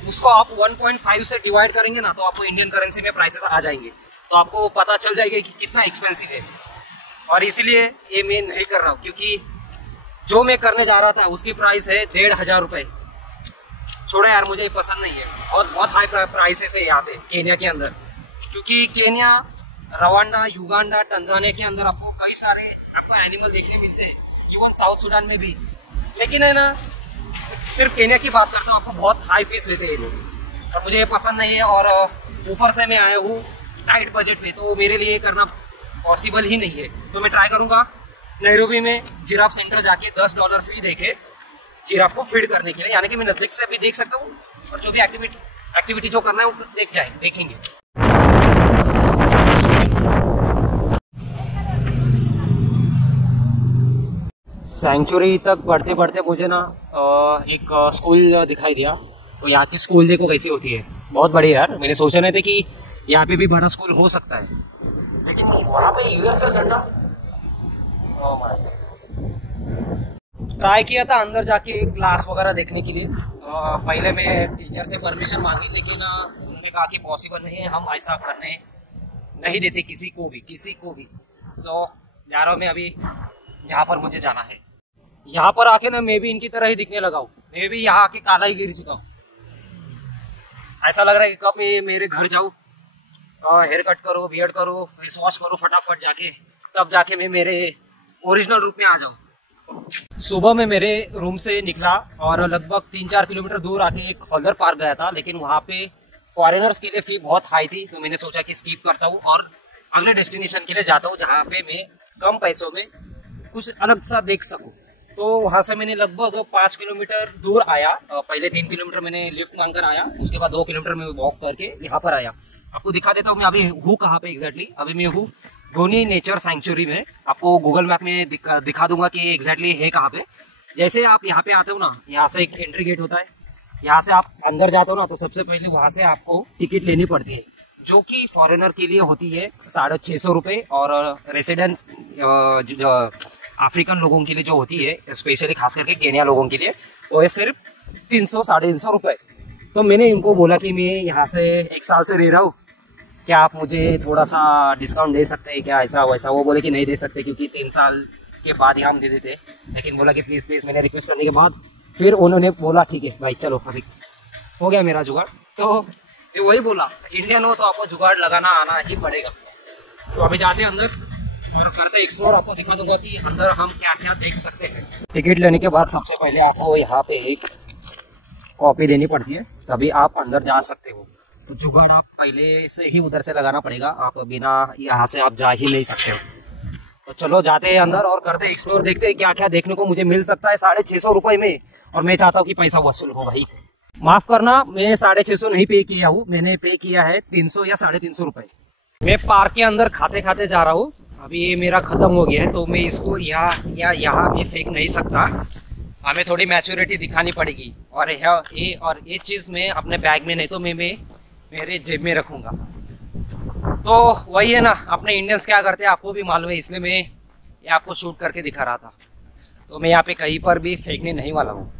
उसको आप 1.5 से डिवाइड करेंगे ना तो आपको इंडियन करेंसी में प्राइसेस आ जाएंगे, तो आपको पता चल जाएगा कि कितना एक्सपेंसिव है। और इसीलिए ये मैं नहीं कर रहा हूँ, क्योंकि जो मैं करने जा रहा था उसकी प्राइस है 1500 रुपये। छोड़ो यार, मुझे पसंद नहीं है, बहुत हाई प्राइसेस है यहाँ पे केन्या के अंदर, क्योंकि केन्या, रवांडा, युगांडा, टंजानिया के अंदर आपको कई सारे एनिमल देखने मिलते हैं, इवन साउथ सुडान में भी। लेकिन है ना, सिर्फ केन्या की बात करता हूँ, आपको बहुत हाई फीस लेते हैं लोग, और मुझे ये पसंद नहीं है। और ऊपर से मैं आया हूँ टाइट बजट में, तो मेरे लिए करना पॉसिबल ही नहीं है। तो मैं ट्राई करूँगा नैरोबी में जिराफ सेंटर जाके $10 फी देके जिराफ को फीड करने के लिए, यानी कि मैं नजदीक से भी देख सकता हूँ और जो भी एक्टिविटी जो करना है वो देखेंगे। सैंक्चुरी तक बढ़ते बढ़ते मुझे ना एक स्कूल दिखाई दिया। तो यहाँ की स्कूल देखो कैसी होती है, बहुत बड़ी यार। मैंने सोचा नहीं था कि यहाँ पे भी बड़ा स्कूल हो सकता है, लेकिन वहाँ पे यूएस का झंडा। ट्राई किया था अंदर जाके क्लास वगैरह देखने के लिए। पहले मैं टीचर से परमिशन मांगी, लेकिन उन्होंने कहा कि पॉसिबल नहीं है, हम ऐसा करने नहीं देते किसी को भी। सो जा रहा हूँ मैं अभी जहाँ पर मुझे जाना है। यहाँ पर आके ना मैं भी इनकी तरह ही दिखने लगा हूँ, मैं भी यहाँ आके काला ही गिर चुका हूँ। ऐसा लग रहा है कि कब मैं मेरे घर जाऊँ, हेयर कट करो, बियर्ड करो, फेस वॉश करो फटाफट जाके, तब जाके मैं मेरे ओरिजिनल रूप में आ जाऊँ। सुबह में मेरे रूम से निकला और लगभग 3-4 किलोमीटर दूर आके एक हॉलर पार्क गया था, लेकिन वहाँ पे फॉरेनर्स के लिए फी बहुत हाई थी, तो मैंने सोचा कि स्किप करता हूँ और अगले डेस्टिनेशन के लिए जाता हूँ, जहाँ पे मैं कम पैसों में कुछ अलग सा देख सकूँ। तो वहाँ से मैंने लगभग 5 किलोमीटर दूर आया। पहले 3 किलोमीटर मैंने लिफ्ट मांगकर आया, उसके बाद 2 किलोमीटर में वॉक करके यहाँ पर आया। आपको दिखा देता हूँ मैं अभी हूँ कहाँ पे एग्जैक्टली। अभी मैं हूँ गोनी नेचर सैंक्चुरी में। आपको गूगल मैप में दिखा दूंगा कि एग्जैक्टली है कहाँ पे। जैसे आप यहाँ पे आते हो ना, यहाँ से एक एंट्री गेट होता है, यहाँ से आप अंदर जाते हो ना, तो सबसे पहले वहाँ से आपको टिकट लेनी पड़ती है, जो कि फॉरेनर के लिए होती है 650 रुपये, और रेसिडेंट्स अफ्रीकन लोगों के लिए जो होती है, स्पेशली खास करके केन्या लोगों के लिए, वो है सिर्फ 300-350 रुपये। तो मैंने इनको बोला कि मैं यहाँ से 1 साल से रह रहा हूँ, क्या आप मुझे थोड़ा सा डिस्काउंट दे सकते हैं क्या, ऐसा वैसा। वो बोले कि नहीं दे सकते, क्योंकि 3 साल के बाद ही हम दे देते। लेकिन बोला कि प्लीज़ मैंने रिक्वेस्ट करने के बाद फिर उन्होंने बोला ठीक है भाई चलो, अभी हो गया मेरा जुगाड़। तो वही बोला, इंडियन हो तो आपको जुगाड़ लगाना आना ही पड़ेगा। तो अभी जाते हैं अंदर और करते एक्सप्लोर। आपको दिखा दूंगा कि अंदर हम क्या क्या देख सकते हैं। टिकट लेने के बाद सबसे पहले आपको यहाँ पे एक कॉपी देनी पड़ती है, तभी आप अंदर जा सकते हो। तो जुगाड़ आप पहले से ही उधर से लगाना पड़ेगा, आप बिना यहाँ से आप जा ही नहीं सकते हो। तो चलो जाते हैं अंदर और करते एक्सप्लोर, देखते हैं क्या क्या देखने को मुझे मिल सकता है 650 रुपये में। और मैं चाहता हूँ कि पैसा वसूल हो भाई। माफ करना, मैं 650 नहीं पे किया हूँ, मैंने पे किया है 300 या 350 रुपये। मैं पार्क के अंदर खाते खाते जा रहा हूँ। अभी ये मेरा खत्म हो गया है, तो मैं इसको यहाँ मैं फेंक नहीं सकता, हमें थोड़ी मैच्योरिटी दिखानी पड़ेगी। और ये चीज़ मैं अपने बैग में नहीं तो मैं मेरे जेब में रखूँगा। तो वही है ना, अपने इंडियंस क्या करते हैं आपको भी मालूम है, इसलिए मैं ये आपको शूट करके दिखा रहा था। तो मैं यहाँ पे कहीं पर भी फेंकने नहीं वाला हूँ।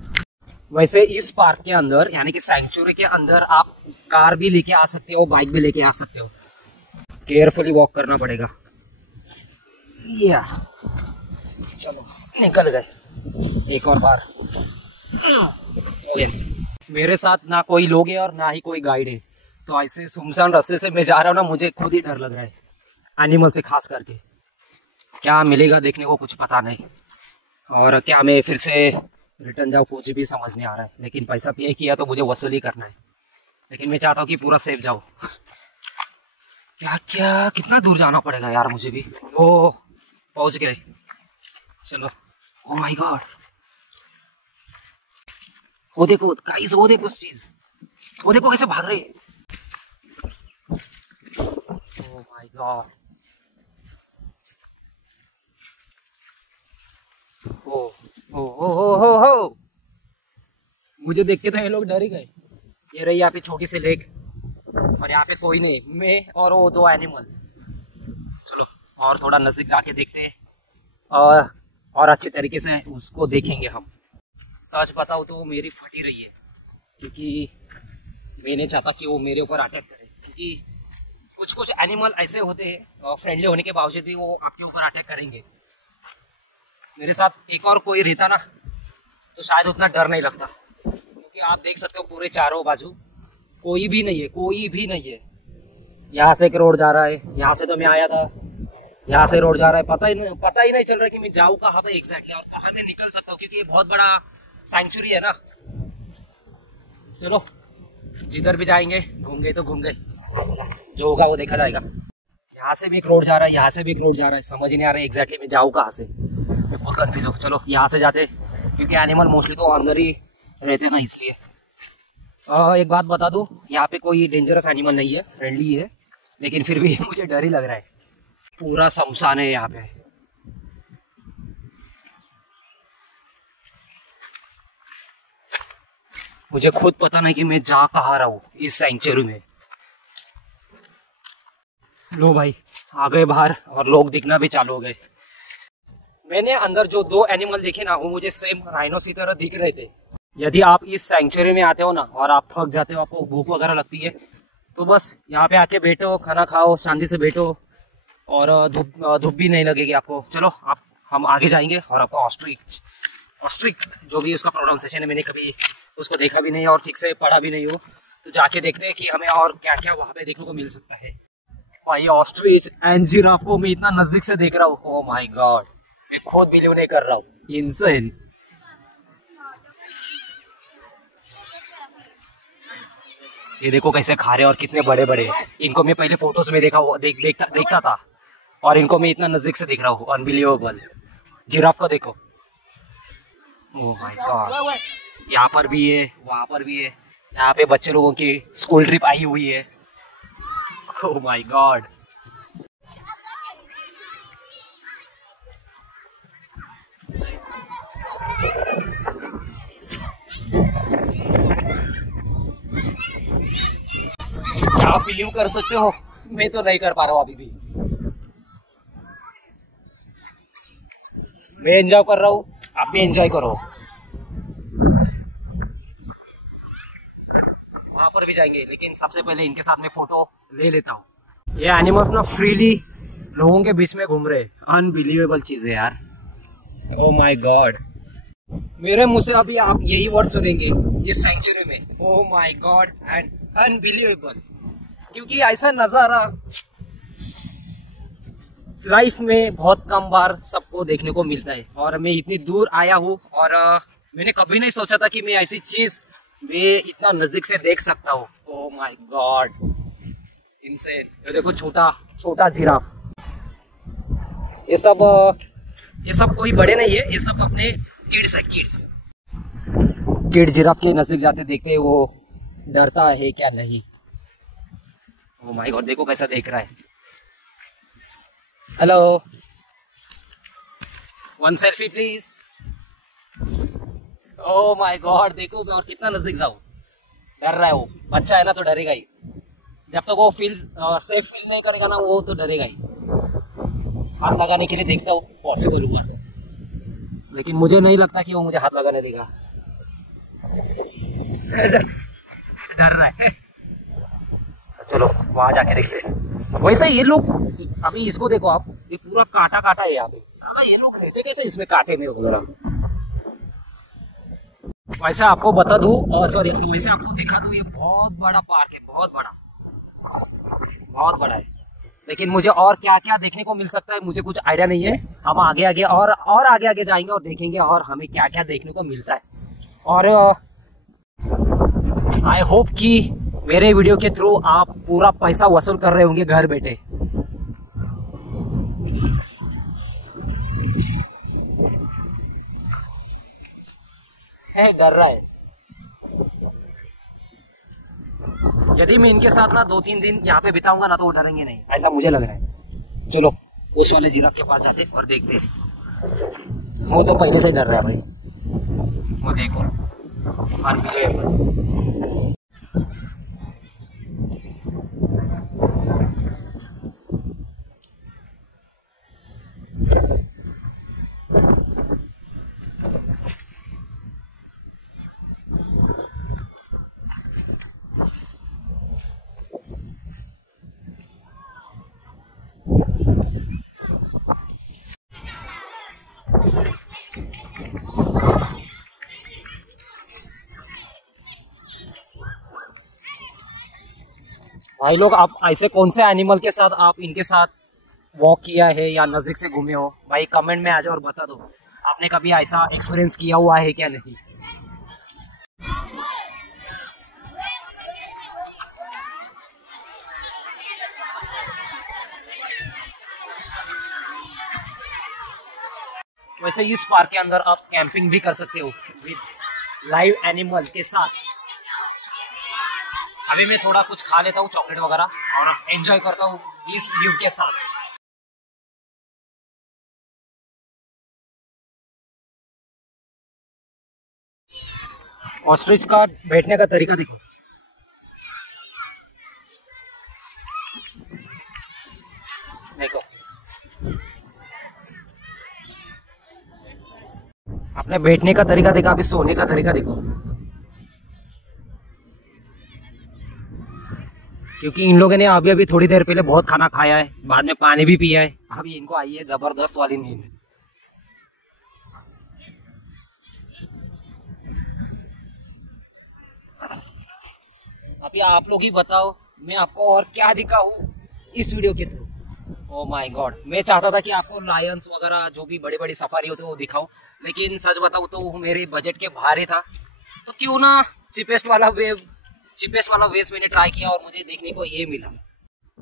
वैसे इस पार्क के अंदर यानी कि सैंक्चुरी के अंदर आप कार भी लेके आ सकते हो, बाइक भी लेके आ सकते हो। केयरफुली वॉक करना पड़ेगा। या चलो निकल गए एक और बार। मेरे साथ ना कोई लोग है और ना ही कोई गाइड है, तो ऐसे सुनसान रास्ते से मैं जा रहा हूँ ना, मुझे खुद ही डर लग रहा है एनिमल से खास करके। क्या मिलेगा देखने को कुछ पता नहीं, और क्या मैं फिर से रिटर्न जाऊँ कुछ भी समझ नहीं आ रहा है। लेकिन पैसा पे किया तो मुझे वसूली करना है, लेकिन मैं चाहता हूँ कि पूरा सेफ जाऊँ। क्या क्या कितना दूर जाना पड़ेगा यार मुझे भी। ओ पहुँच गए, चलो। ओ माय गॉड, वो देखो गाइस, वो देखो चीज, वो देखो कैसे भाग रहे हैं। ओ माय गॉड, हो मुझे देख के तो ये लोग डर ही गए। ये रही यहाँ पे छोटी सी लेक, और यहाँ पे कोई नहीं, मैं और वो दो एनिमल। चलो और थोड़ा नजदीक जाके देखते हैं और अच्छे तरीके से उसको देखेंगे हम। सच बताओ तो मेरी फटी रही है, क्योंकि मैं नहीं चाहता कि वो मेरे ऊपर अटैक करे। क्योंकि कुछ कुछ एनिमल ऐसे होते हैं फ्रेंडली होने के बावजूद भी वो आपके ऊपर अटैक करेंगे। मेरे साथ एक और कोई रहता ना तो शायद उतना डर नहीं लगता, क्योंकि आप देख सकते हो पूरे चारों बाजू कोई भी नहीं है, कोई भी नहीं है। यहाँ से एक रोड जा रहा है, यहाँ से तो मैं आया था, यहाँ से रोड जा रहा है। पता ही नहीं चल रहा कि मैं जाऊँ कहाँ पे एग्जैक्टली और कहाँ मैं निकल सकता हूँ, क्योंकि ये बहुत बड़ा सैंक्चुरी है ना। चलो जिधर भी जाएंगे घूम गए तो घूम गए, जो होगा वो देखा जाएगा। यहाँ से भी एक रोड जा रहा है, यहाँ से भी एक रोड जा रहा है, समझ ही नहीं आ रहा है एग्जैक्टली मैं जाऊँ कहाँ से, बहुत कंफ्यूज हो। चलो यहाँ से जाते, क्योंकि एनिमल मोस्टली तो अंदर ही रहते ना, इसलिए। एक बात बता दूँ, यहाँ पे कोई डेंजरस एनिमल नहीं है, फ्रेंडली है, लेकिन फिर भी मुझे डर ही लग रहा है। पूरा शमशान है यहाँ पे। मुझे खुद पता नहीं कि मैं जा कहाँ रहा हूँ इस सेंचुरी में। लो भाई आ गए बाहर, और लोग दिखना भी चालू हो गए। मैंने अंदर जो दो एनिमल देखे ना, वो मुझे सेम राइनो की तरह दिख रहे थे। यदि आप इस सेंचुरी में आते हो ना और आप थक जाते हो, आपको भूख वगैरह लगती है, तो बस यहाँ पे आके बैठो, खाना खाओ, शांति से बैठो, और धूप भी नहीं लगेगी आपको। चलो हम आगे जाएंगे और आपको ऑस्ट्रिच जो भी उसका प्रोनाउंसिएशन है, मैंने कभी उसको देखा भी नहीं और ठीक से पढ़ा भी नहीं हो, तो जाके देखते हैं कि हमें और क्या क्या वहाँ पे देखने को मिल सकता है। भाई ऑस्ट्रिच एंड जिराफ को मैं इतना नजदीक से देख रहा हूँ, ओह माय गॉड, मैं खुद बिलीव नहीं कर रहा हूँ, इंसेन। ये देखो कैसे खा रहे और कितने बड़े बड़े। इनको मैं पहले फोटोज में देखता था, और इनको मैं इतना नजदीक से देख रहा हूँ, अनबिलीवेबल। जिराफ को देखो, ओह माय गॉड, यहाँ पर भी है, वहाँ पर भी है। यहाँ पे बच्चे लोगों की स्कूल ट्रिप आई हुई है, ओह माय गॉड। क्या आप बिलीव कर सकते हो, मैं तो नहीं कर पा रहा हूँ अभी भी। मैं एंजॉय कर रहा हूँ, आप भी एंजॉय करो। वहां पर भी जाएंगे, लेकिन सबसे पहले इनके साथ में फोटो ले लेता हूँ। ये एनिमल्स ना फ्रीली लोगों के बीच में घूम रहे, अनबिलीवेबल चीज है यार, ओह माय गॉड। मेरे मुंह से अभी आप यही वर्ड सुनेंगे इस सेंचुरी में, oh my God and unbelievable, क्योंकि ऐसा नजारा लाइफ में बहुत कम बार सबको देखने को मिलता है। और मैं इतनी दूर आया हूँ, और मैंने कभी नहीं सोचा था कि मैं ऐसी चीज मैं इतना नजदीक से देख सकता हूँ, ओह माय गॉड, इनसे। ये देखो छोटा जिराफ। ये सब कोई बड़े नहीं है, ये सब अपने किड्स है, किड जिराफ के नजदीक जाते देखते वो डरता है क्या नहीं। ओह माय गॉड, देखो कैसा देख रहा है। Hello, one selfie please. Oh my God, देखो मैं और कितना नजदीक जाऊं। डर रहा है वो, बच्चा है ना तो डरेगा ही। जब तक वो सेफ फील नहीं करेगा ना वो तो डरेगा ही। हाथ लगाने के लिए देखता हूँ पॉसिबल हुआ, लेकिन मुझे नहीं लगता कि वो मुझे हाथ लगाने देगा। डर रहा है। चलो वहां जाके देखते हैं। वैसे ये लोग, अभी इसको देखो आप, ये पूरा काटा काटा है यहाँ पे। साला ये लोग रहते कैसे इसमें, काटे मेरे को जरा। वैसे आपको बता दूं, सॉरी वैसे आपको दिखा दूं, ये बहुत बड़ा पार्क है, बहुत बड़ा है। लेकिन मुझे और क्या क्या देखने को मिल सकता है मुझे कुछ आइडिया नहीं है। हम आगे आगे और आगे जाएंगे और देखेंगे और हमें क्या क्या देखने को मिलता है। और आई होप कि मेरे वीडियो के थ्रू आप पूरा पैसा वसूल कर रहे होंगे घर बैठे। डर रहा है। यदि मैं इनके साथ ना 2-3 दिन यहाँ पे बिताऊंगा ना तो वो डरेंगे नहीं, ऐसा मुझे लग रहा है। चलो उस वाले जिराफ के पास जाते और देखते हैं। वो तो पहले से ही डर रहा है भाई, वो देखो और मिले। भाई लोग, आप ऐसे कौन से एनिमल के साथ आप इनके साथ वॉक किया है या नजदीक से घूमे हो, भाई कमेंट में आ जाओ और बता दो। आपने कभी ऐसा एक्सपीरियंस किया हुआ है क्या नहीं। वैसे इस पार्क के अंदर आप कैंपिंग भी कर सकते हो विद लाइव एनिमल के साथ। अभी मैं थोड़ा कुछ खा लेता हूँ, चॉकलेट वगैरह, और एंजॉय करता हूँ इस व्यू के साथ। ऑस्ट्रिच का बैठने का तरीका देखो। देखो अपने बैठने का तरीका देखा, अभी सोने का तरीका देखो। क्योंकि इन लोगों ने अभी थोड़ी देर पहले बहुत खाना खाया है, बाद में पानी भी पिया है, अभी इनको आई है जबरदस्त वाली नींद। अभी आप लोग ही बताओ मैं आपको और क्या दिखाऊं इस वीडियो के थ्रू। ओह माय गॉड, मैं चाहता था कि आपको लायंस वगैरह जो भी बड़ी बड़ी सफारी होती है वो दिखाऊं, लेकिन सच बताऊं तो वो मेरे बजट के बाहर ही था। तो क्यों ना चीपेस्ट वाला वेस मैंने ट्राई किया और मुझे देखने को ये मिला।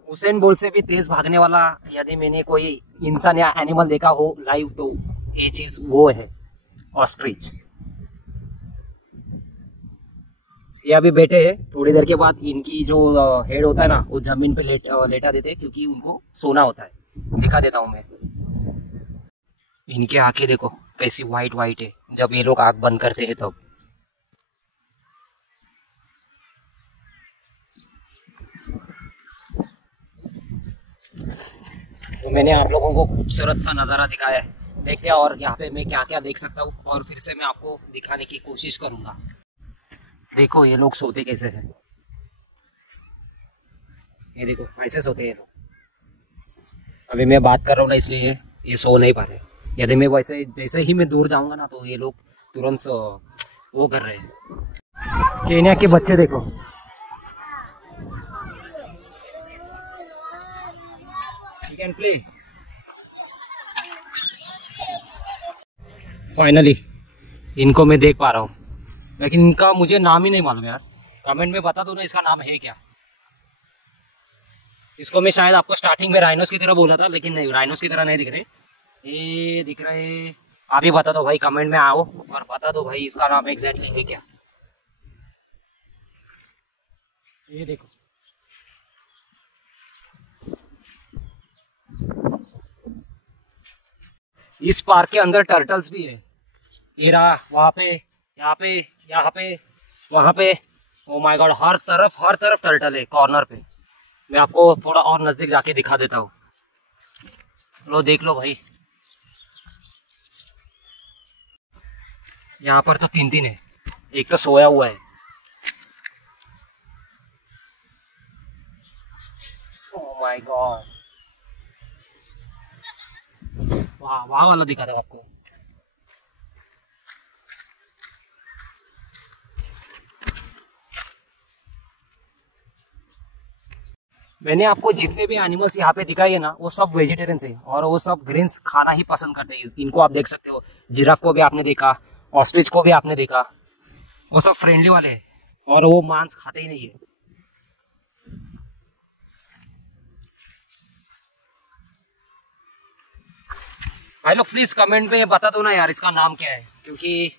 हुसैन बोल्ट से भी तेज भागने वाला यदि मैंने कोई इंसान या एनिमल देखा हो लाइव तो ये चीज वो है ऑस्ट्रिच। ये अभी बैठे हैं, थोड़ी देर के बाद इनकी जो हेड होता है ना वो जमीन पे लेटा देते हैं क्योंकि उनको सोना होता है। दिखा देता हूँ मैं, इनके आंखें देखो कैसी वाइट वाइट है जब ये लोग आंख बंद करते हैं तब। तो मैंने आप लोगों को खूबसूरत सा नज़ारा दिखाया है, देखते हैं और यहाँ पे मैं क्या क्या देख सकता हूँ और फिर से मैं आपको दिखाने की कोशिश करूँगा। देखो ये लोग सोते कैसे हैं, ये देखो ऐसे सोते हैं लोग। अभी मैं बात कर रहा हूँ ना इसलिए ये सो नहीं पा रहे। यदि मैं वैसे जैसे ही मैं दूर जाऊँगा ना तो ये लोग तुरंत वो कर रहे हैं। केन्या के बच्चे देखो, कैन प्ले। फाइनली इनको मैं देख पा रहा हूँ, लेकिन इनका मुझे नाम ही नहीं मालूम यार। कमेंट में बता दो ना इसका नाम है क्या। इसको मैं शायद आपको स्टार्टिंग में राइनोस की तरह बोला था, लेकिन नहीं, राइनोस की तरह नहीं दिख रहे, ये दिख रहे। आप ही बता दो भाई, कमेंट में आओ और बता दो भाई इसका नाम एग्जैक्टली है क्या। ये देखो इस पार्क के अंदर टर्टल्स भी है। ये रहा वहाँ पे यहाँ पे वहाँ पे, ओ माय गॉड, हर तरफ टर्टल है कॉर्नर पे। मैं आपको थोड़ा और नजदीक जाके दिखा देता हूँ। लो देख लो भाई, यहाँ पर तो 3 है, एक तो सोया हुआ है। ओह माय गॉड, वहाँ वाला दिखा था आपको। मैंने आपको जितने भी एनिमल्स यहाँ पे दिखाई है ना, वो सब वेजिटेरियंस है और वो सब ग्रीन्स खाना ही पसंद करते हैं। इनको आप देख सकते हो, जिराफ को भी आपने देखा, ऑस्ट्रिच को भी आपने देखा, वो सब फ्रेंडली वाले हैं और वो मांस खाते ही नहीं है। भाई लोग प्लीज कमेंट में बता दो ना यार इसका नाम क्या है, क्योंकि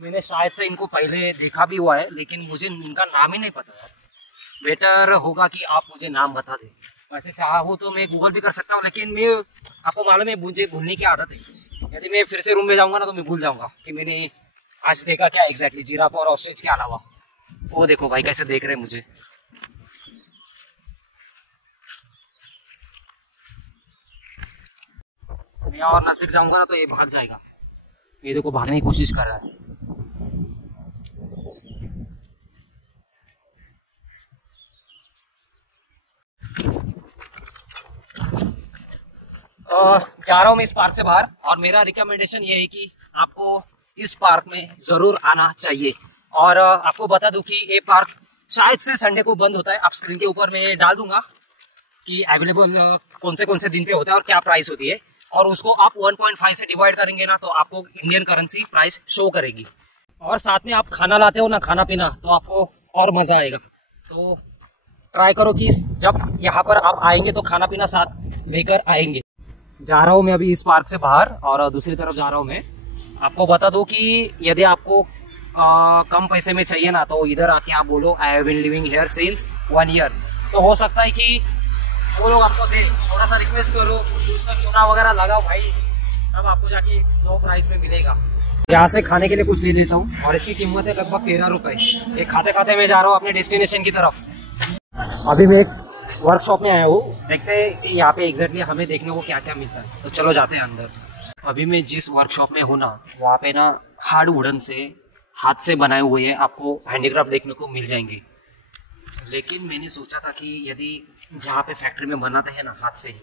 मैंने शायद से इनको पहले देखा भी हुआ है लेकिन मुझे इनका नाम ही नहीं पता यार। बेटर होगा कि आप मुझे नाम बता दें। वैसे चाहो तो मैं गूगल भी कर सकता हूँ, लेकिन मैं आपको मालूम है मुझे भूलने की आदत है। यदि मैं फिर से रूम में जाऊंगा ना तो मैं भूल जाऊंगा कि मैंने आज देखा क्या एग्जैक्टली, जिराफ और ऑस्ट्रिच के अलावा। वो देखो भाई कैसे देख रहे हैं मुझे। मैं और नजदीक जाऊंगा ना तो ये भाग जाएगा। ये देखो भागने की कोशिश कर रहा है। जा रहा हूँ मैं इस पार्क से बाहर, और मेरा रिकमेंडेशन ये है कि आपको इस पार्क में जरूर आना चाहिए। और आपको बता दूं कि ये पार्क शायद से संडे को बंद होता है। आप स्क्रीन के ऊपर मैं डाल दूंगा कि अवेलेबल कौन से दिन पे होता है और क्या प्राइस होती है, और उसको आप 1.5 से डिवाइड करेंगे ना तो आपको इंडियन करेंसी प्राइस शो करेगी। और साथ में आप खाना लाते हो ना, खाना पीना, तो आपको और मजा आएगा। तो ट्राई करो कि जब यहाँ पर आप आएंगे तो खाना पीना साथ लेकर आएंगे। जा रहा हूँ मैं अभी इस पार्क से बाहर और दूसरी तरफ जा रहा हूँ मैं। आपको बता दूं कि यदि आपको कम पैसे में चाहिए ना तो इधर आके आप बोलो I have been living here since 1 year, तो हो सकता है कि वो लोग आपको दे। थोड़ा सा रिक्वेस्ट करो, दूसरा चुनाव वगैरह लगाओ भाई, तब आपको जाके लो प्राइस में मिलेगा। यहाँ से खाने के लिए कुछ ले लेता हूँ और इसकी कीमत है लगभग 13 रुपए। ये खाते खाते मैं जा रहा हूँ अपने डेस्टिनेशन की तरफ। अभी मैं एक वर्कशॉप में आया हूँ, देखते हैं कि यहाँ पे एग्जैक्टली हमें देखने को क्या क्या मिलता है। तो चलो जाते हैं अंदर। अभी मैं जिस वर्कशॉप में हूँ ना, वहाँ पे ना हार्ड वुडन से, हाथ से बनाए हुए हैं आपको हैंडीक्राफ्ट देखने को मिल जाएंगे। लेकिन मैंने सोचा था कि यदि जहाँ पे फैक्ट्री में बनाते हैं ना हाथ से ही,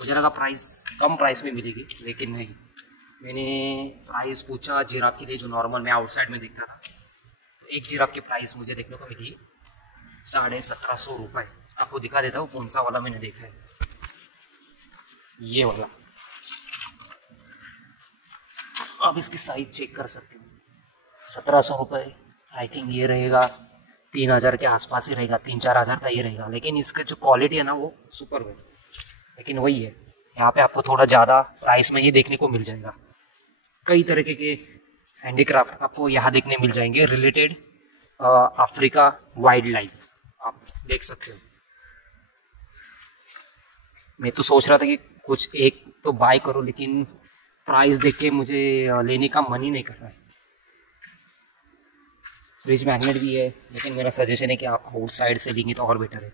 तो जरा का प्राइस कम प्राइस में मिलेगी, लेकिन नहीं। मैंने प्राइस पूछा जिराफ के लिए, जो नॉर्मल मैं आउटसाइड में देखता था, तो एक जिराफ की प्राइस मुझे देखने को मिली 1750 रुपये। आपको दिखा देता हूँ कौन सा वाला मैंने देखा है, ये वाला। आप इसकी साइज चेक कर सकते हो, 1700 रुपये। आई थिंक ये रहेगा 3000 के आसपास ही रहेगा, 3-4 हज़ार का ये रहेगा। लेकिन इसका जो क्वालिटी है ना वो सुपर है। लेकिन वही है, यहाँ पे आपको थोड़ा ज़्यादा प्राइस में ही देखने को मिल जाएगा। कई तरीके के हैंडीक्राफ्ट आपको यहाँ देखने मिल जाएंगे रिलेटेड अफ्रीका वाइल्ड लाइफ। आप देख सकते हो। मैं तो सोच रहा था कि कुछ एक तो बाय करो, लेकिन प्राइस देख के मुझे लेने का मन ही नहीं कर रहा है। फ्रिज मैग्नेट भी है, लेकिन मेरा सजेशन है कि आप आउटसाइड से लेंगे तो और बेटर है।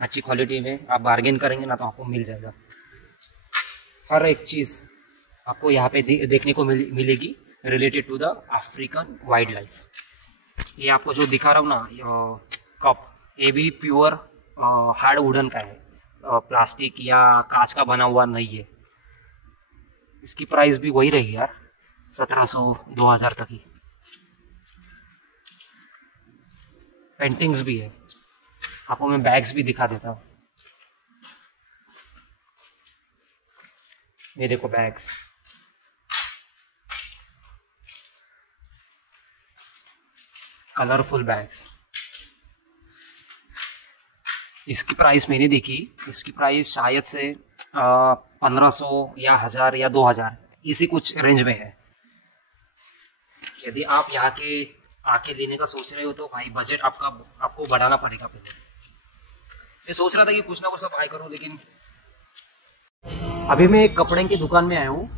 अच्छी क्वालिटी में आप बार्गेन करेंगे ना तो आपको मिल जाएगा। हर एक चीज़ आपको यहाँ पे देखने को मिलेगी related to the African wildlife. ये आपको जो दिखा रहा हूँ ना कप, ये भी प्योर हार्ड वुडन का है, प्लास्टिक या कांच का बना हुआ नहीं है। इसकी प्राइस भी वही रहेगी यार, 1700-2000 तक ही। पेंटिंग्स भी है, आपको मैं बैग्स भी दिखा देता हूँ। ये देखो बैग्स, कलरफुल बैग्स। इसकी प्राइस मैंने देखी, इसकी प्राइस शायद से 1500 या 1000 या 2000 इसी कुछ रेंज में है। यदि आप यहाँ के आके लेने का सोच रहे हो तो भाई बजट आपको बढ़ाना पड़ेगा पहले। मैं सोच रहा था कि कुछ ना कुछ तो बाय करूं, लेकिन अभी मैं एक कपड़े की दुकान में आया हूँ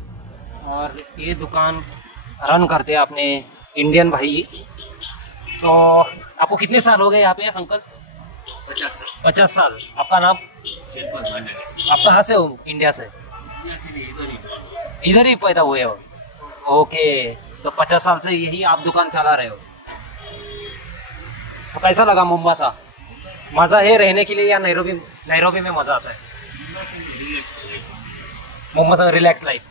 और ये दुकान रन करते हैं अपने इंडियन भाई। तो आपको कितने साल हो गए यहाँ पे अंकल? 50 साल। आपका नाम? आप कहाँ से हो? इंडिया से? इधर ही पैदा हुए हो? ओके, तो 50 साल से यही आप दुकान चला रहे हो। तो कैसा लगा मोम्बासा? मज़ा है रहने के लिए या नैरोबी में मज़ा आता है? मोम्बासा में रिलैक्स लाइफ।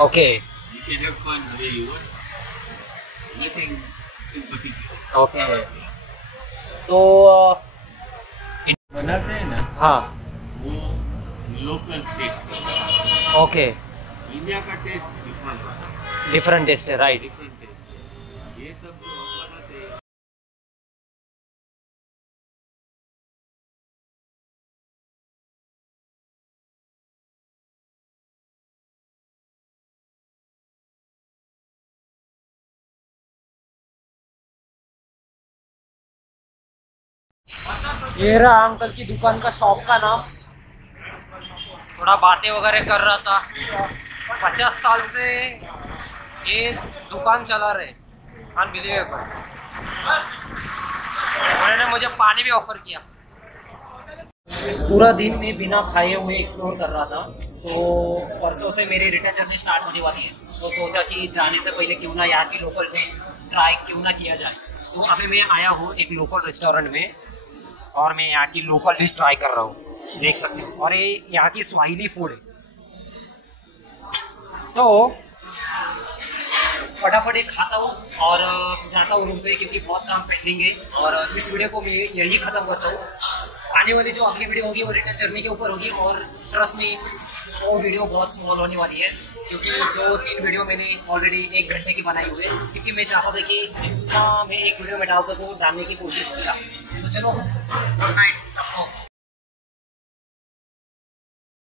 ओके ओके, तो बनाते हैं ना, हाँ वो लोकल टेस्ट का। ओके, इंडिया का टेस्ट डिफरेंट होता है, डिफरेंट टेस्ट है, राइट। डिफरेंट टेस्ट है। ये सब जो हम बनाते हैं ये रहा अंकल की दुकान का शॉप का नाम। थोड़ा बातें वगैरह कर रहा था। 50 साल से ये दुकान चला रहे, अनबिलीवेबल। उन्होंने मुझे पानी भी ऑफर किया। पूरा दिन मैं बिना खाए हुए एक्सप्लोर कर रहा था। तो परसों से मेरी रिटर्न जर्नी स्टार्ट होने वाली है, तो सोचा कि जाने से पहले क्यों ना यहाँ की लोकल डिश ट्राई क्यों ना किया जाए। तो अभी मैं आया हूँ एक लोकल रेस्टोरेंट में और मैं यहाँ की लोकल डिश ट्राई कर रहा हूँ, देख सकते हो। और ये यहाँ की स्वाहिली फूड है। तो फटाफट एक खाता हूँ और जाता हूँ रूम पे, क्योंकि बहुत काम पेंडिंग है। और इस वीडियो को मैं यही ख़त्म करता हूँ। आने वाली जो अगली वीडियो होगी वो रिटर्न जर्नी के ऊपर होगी। और ट्रस्ट में वो वीडियो बहुत स्मॉल होने वाली है, क्योंकि 2-3 वीडियो मैंने ऑलरेडी 1 घंटे की बनाई हुई है, क्योंकि मैं चाहता था कि जितना मैं एक वीडियो में डाल सकूँ डालने की कोशिश किया। तो चलो, गुड नाइट सबको।